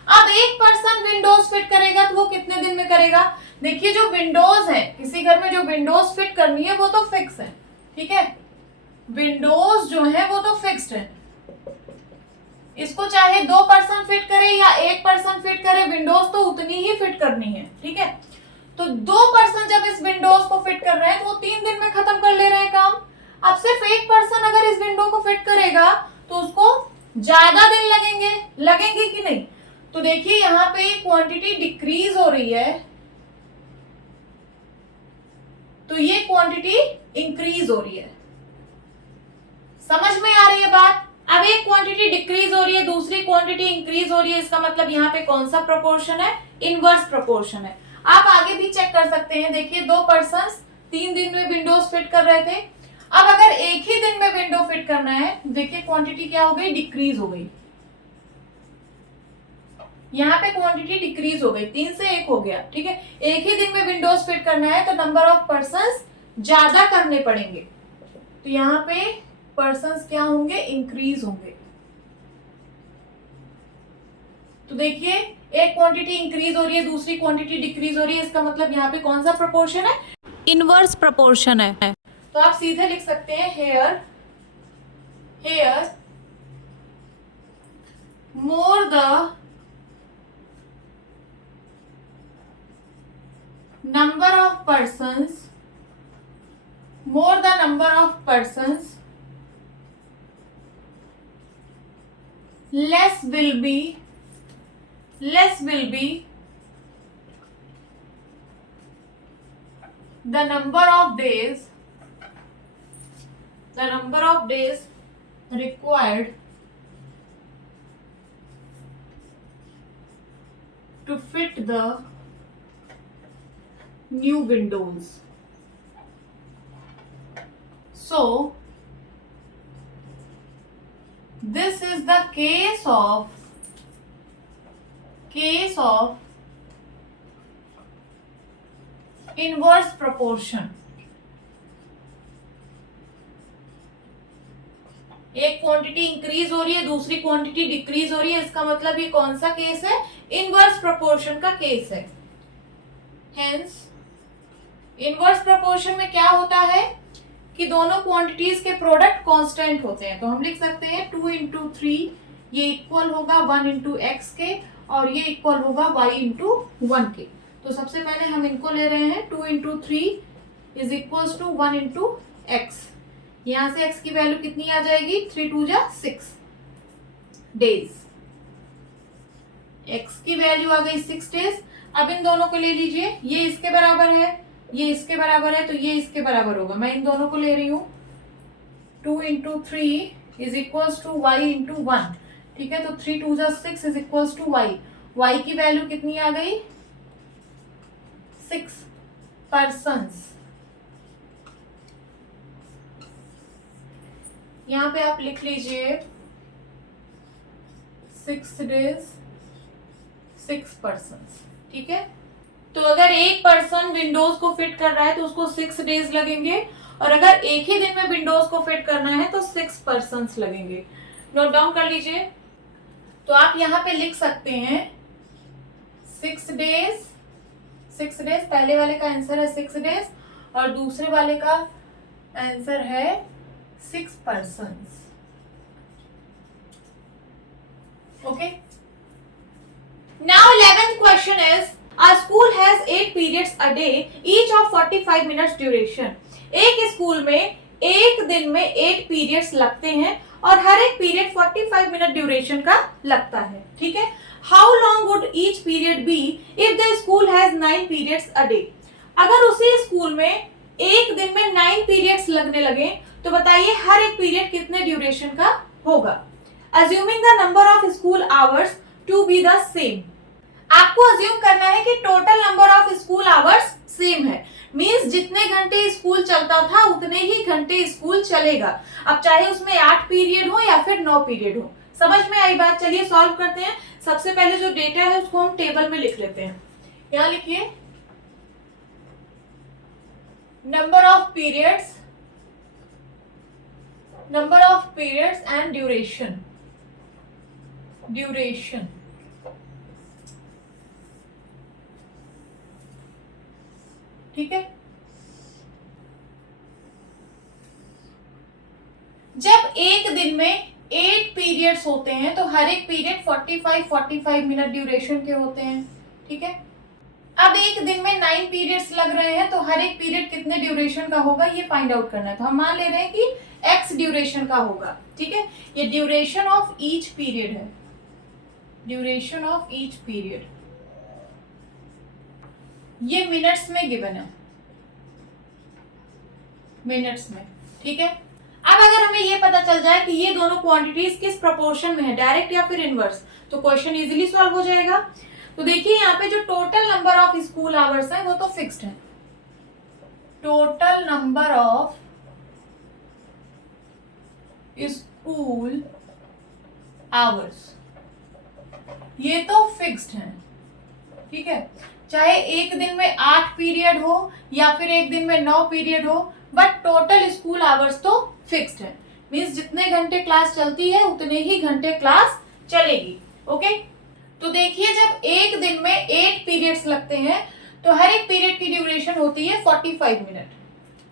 अब एक पर्सन विंडोज फिट करेगा तो वो कितने दिन में करेगा। देखिए, जो विंडोज है, किसी घर में जो विंडोज फिट करनी है वो तो फिक्स है। ठीक है, विंडोज जो है वो तो फिक्स्ड है, इसको चाहे 2 पर्सन फिट करे या 1 पर्सन फिट करे, विंडोज तो उतनी ही फिट करनी है। ठीक है, तो 2 पर्सन जब इस विंडोज को फिट कर रहे हैं तो वो 3 दिन में खत्म कर ले रहे हैं काम। अब सिर्फ 1 पर्सन अगर इस विंडो को फिट करेगा तो उसको ज्यादा दिन लगेंगे कि नहीं। तो देखिए, यहाँ पे क्वांटिटी डिक्रीज हो रही है तो ये क्वांटिटी इंक्रीज हो रही है। समझ में आ रही है बात। अब एक क्वांटिटी डिक्रीज हो रही है, दूसरी क्वांटिटी इंक्रीज हो रही है, इसका मतलब यहाँ पे कौन सा प्रोपोर्शन है, इनवर्स प्रोपोर्शन है। आप आगे भी चेक कर सकते हैं। देखिए, 2 पर्सन्स 3 दिन में विंडोज फिट कर रहे थे। अब अगर एक ही दिन में विंडो फिट करना है, देखिए क्वांटिटी क्या हो गई, डिक्रीज हो गई। यहाँ पे क्वांटिटी डिक्रीज हो गई, 3 से 1 हो गया। ठीक है, एक ही दिन में विंडोज फिट करना है तो नंबर ऑफ पर्सन्स ज्यादा करने पड़ेंगे, तो यहाँ पे पर्सन्स क्या होंगे, इंक्रीज होंगे। तो देखिए, एक क्वांटिटी इंक्रीज हो रही है, दूसरी क्वांटिटी डिक्रीज हो रही है, इसका मतलब यहाँ पे कौन सा प्रोपोर्शन है, इनवर्स प्रोपोर्शन है। तो आप सीधे लिख सकते हैं, here more the number of persons, more the number of persons, less will be the number of days required to fit the new windows. So this is the case of inverse proportion. एक quantity increase हो रही है, दूसरी quantity decrease हो रही है, इसका मतलब ये कौन सा केस है, इनवर्स प्रोपोर्शन का केस है। हेंस इनवर्स प्रोपोर्शन में क्या होता है कि दोनों क्वांटिटीज के प्रोडक्ट कांस्टेंट होते हैं। तो हम लिख सकते हैं 2 into 3 ये इक्वल होगा 1 into x के, और ये इक्वल होगा y into 1 के। तो सबसे पहले हम इनको ले रहे हैं, 2 into 3 is equal to 1 into x। यहाँ से x की वैल्यू कितनी आ जाएगी, 3 2 जा 6 डेज। x की वैल्यू आ गई 6 डेज। अब इन दोनों को ले लीजिए, ये इसके बराबर है, ये इसके बराबर है, तो ये इसके बराबर होगा। मैं इन दोनों को ले रही हूँ, 2 into 3 is equal to y into 1। ठीक है, तो 3 2 जा 6 is equal to y। y की वैल्यू कितनी आ गई, 6 पर्सन्स। यहाँ पे आप लिख लीजिए 6 डेज 6 पर्सन्स। ठीक है, तो अगर एक पर्सन विंडोज को फिट कर रहा है तो उसको 6 डेज लगेंगे, और अगर एक ही दिन में विंडोज को फिट करना है तो 6 पर्सन्स लगेंगे। नोट डाउन कर लीजिए। तो आप यहाँ पे लिख सकते हैं 6 डेज, पहले वाले का आंसर है 6 डेज और दूसरे वाले का आंसर है 6 persons. Okay, now 11th question is, a school has 8 periods a day, each of 45 minutes duration. एक स्कूल में एक दिन में 8 पीरियड्स लगते हैं और हर एक पीरियड 45 मिनट ड्यूरेशन का लगता है। ठीक है, how long would each period be if the school has 9 periods a day. अगर उसी स्कूल में एक दिन में 9 पीरियड्स लगने लगे तो बताइए हर एक पीरियड कितने ड्यूरेशन का होगा। Assuming the number of school hours to be the same. आपको अज्यूम करना है कि total number of school hours same है, मीन्स जितने घंटे स्कूल चलता था उतने ही घंटे स्कूल चलेगा। अब चाहे उसमें 8 पीरियड हो या फिर 9 पीरियड हो। समझ में आई बात? चलिए सॉल्व करते हैं। सबसे पहले जो डेटा है उसको हम टेबल में लिख लेते हैं। यहाँ लिखिए number of periods and duration. ठीक है। जब एक दिन में 8 पीरियड्स होते हैं तो हर एक पीरियड 45 मिनट ड्यूरेशन के होते हैं। ठीक है। अब एक दिन में 9 पीरियड्स लग रहे हैं तो हर एक पीरियड कितने ड्यूरेशन का होगा ये फाइंड आउट करना है। तो हम मान ले रहे हैं कि x ड्यूरेशन का होगा। ठीक है। ये ड्यूरेशन ऑफ ईच पीरियड है, ड्यूरेशन ऑफ ईच पीरियड। ये मिनट्स में गिवन है, मिनट्स में। ठीक है। अब अगर हमें ये पता चल जाए कि ये दोनों क्वांटिटीज किस प्रोपोर्शन में है, डायरेक्ट या फिर इनवर्स, तो क्वेश्चन इजीली सॉल्व हो जाएगा। तो देखिए यहाँ पे जो total number of school hours है वो तो फिक्स्ड है। Total number of school hours ये तो फिक्स्ड है। ठीक है। चाहे एक दिन में 8 पीरियड हो या फिर एक दिन में 9 पीरियड हो, बट टोटल स्कूल आवर्स तो फिक्स्ड है। मींस जितने घंटे क्लास चलती है उतने ही घंटे क्लास चलेगी। ओके। तो देखिए जब एक दिन में 8 पीरियड्स लगते हैं तो हर एक पीरियड की ड्यूरेशन होती है 45 मिनट।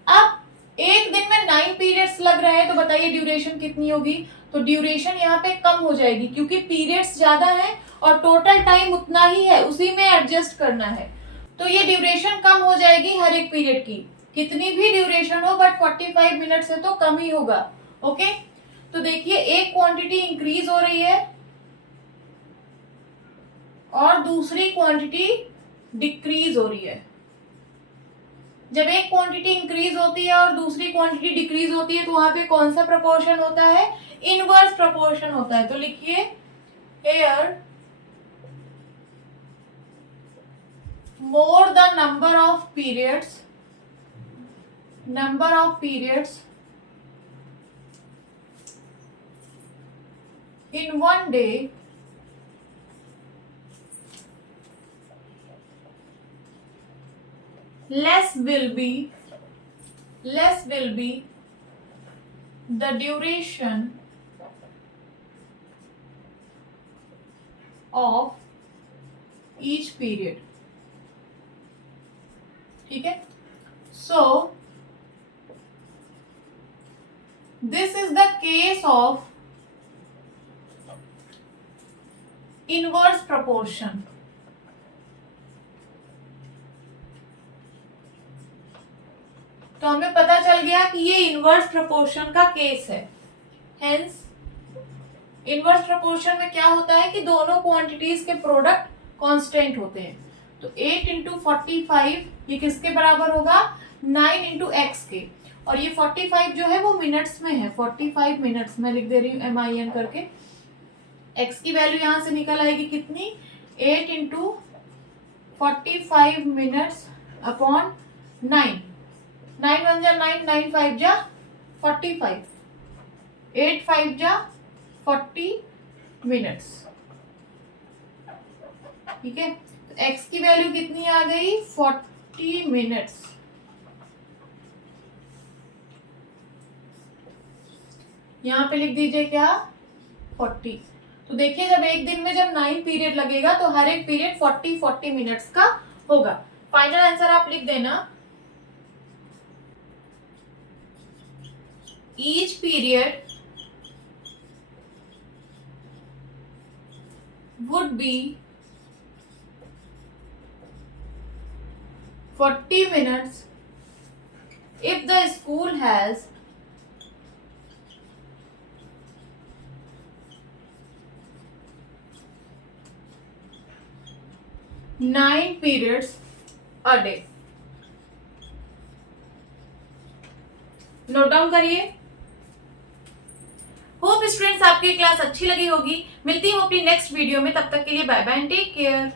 अब एक दिन में 9 पीरियड्स लग रहे हैं तो बताइए ड्यूरेशन कितनी होगी? तो ड्यूरेशन यहाँ पे कम हो जाएगी क्योंकि पीरियड्स ज्यादा हैं और टोटल टाइम उतना ही है, उसी में एडजस्ट करना है। तो ये ड्यूरेशन कम हो जाएगी हर एक पीरियड की, कितनी भी ड्यूरेशन हो, बट 45 मिनट से तो कम ही होगा। ओके। तो देखिए एक क्वांटिटी इंक्रीज हो रही है और दूसरी क्वांटिटी डिक्रीज हो रही है। जब एक क्वांटिटी इंक्रीज होती है और दूसरी क्वांटिटी डिक्रीज होती है तो वहां पे कौन सा प्रपोर्शन होता है? इनवर्स प्रपोर्शन होता है। तो लिखिए here more the number of periods in one day less will be the duration of each period। ठीक है। So this is the case of inverse proportion. तो हमें पता चल गया कि ये इनवर्स प्रपोर्शन का केस है। हेंस इनवर्स प्रपोर्शन में क्या होता है कि दोनों क्वांटिटीज के प्रोडक्ट कांस्टेंट होते हैं। तो 8 इंटू 45 ये किसके बराबर होगा? 9 इंटू एक्स के। और ये 45 जो है वो मिनट्स में है, 45 मिनट्स में लिख दे रही हूँ MIN करके। एक्स की वैल्यू यहां से निकल आएगी कितनी? 8 इंटू 45 मिनट्स अपॉन 9। 9 1 जा 9, 9 5 जा 45, 8 5 जा 40 मिनट्स। ठीक है। तो x की वैल्यू कितनी आ गई? 40 मिनट्स। यहां पे लिख दीजिए क्या? 40। तो देखिए जब एक दिन में जब 9 पीरियड लगेगा तो हर एक पीरियड 40 मिनट्स का होगा। फाइनल आंसर आप लिख देना। Each period would be 40 minutes if the school has 9 periods a day। Note down करिए। होप स्टूडेंट्स आपकी क्लास अच्छी लगी होगी। मिलती हूँ अपनी नेक्स्ट वीडियो में, तब तक के लिए bye bye and take care.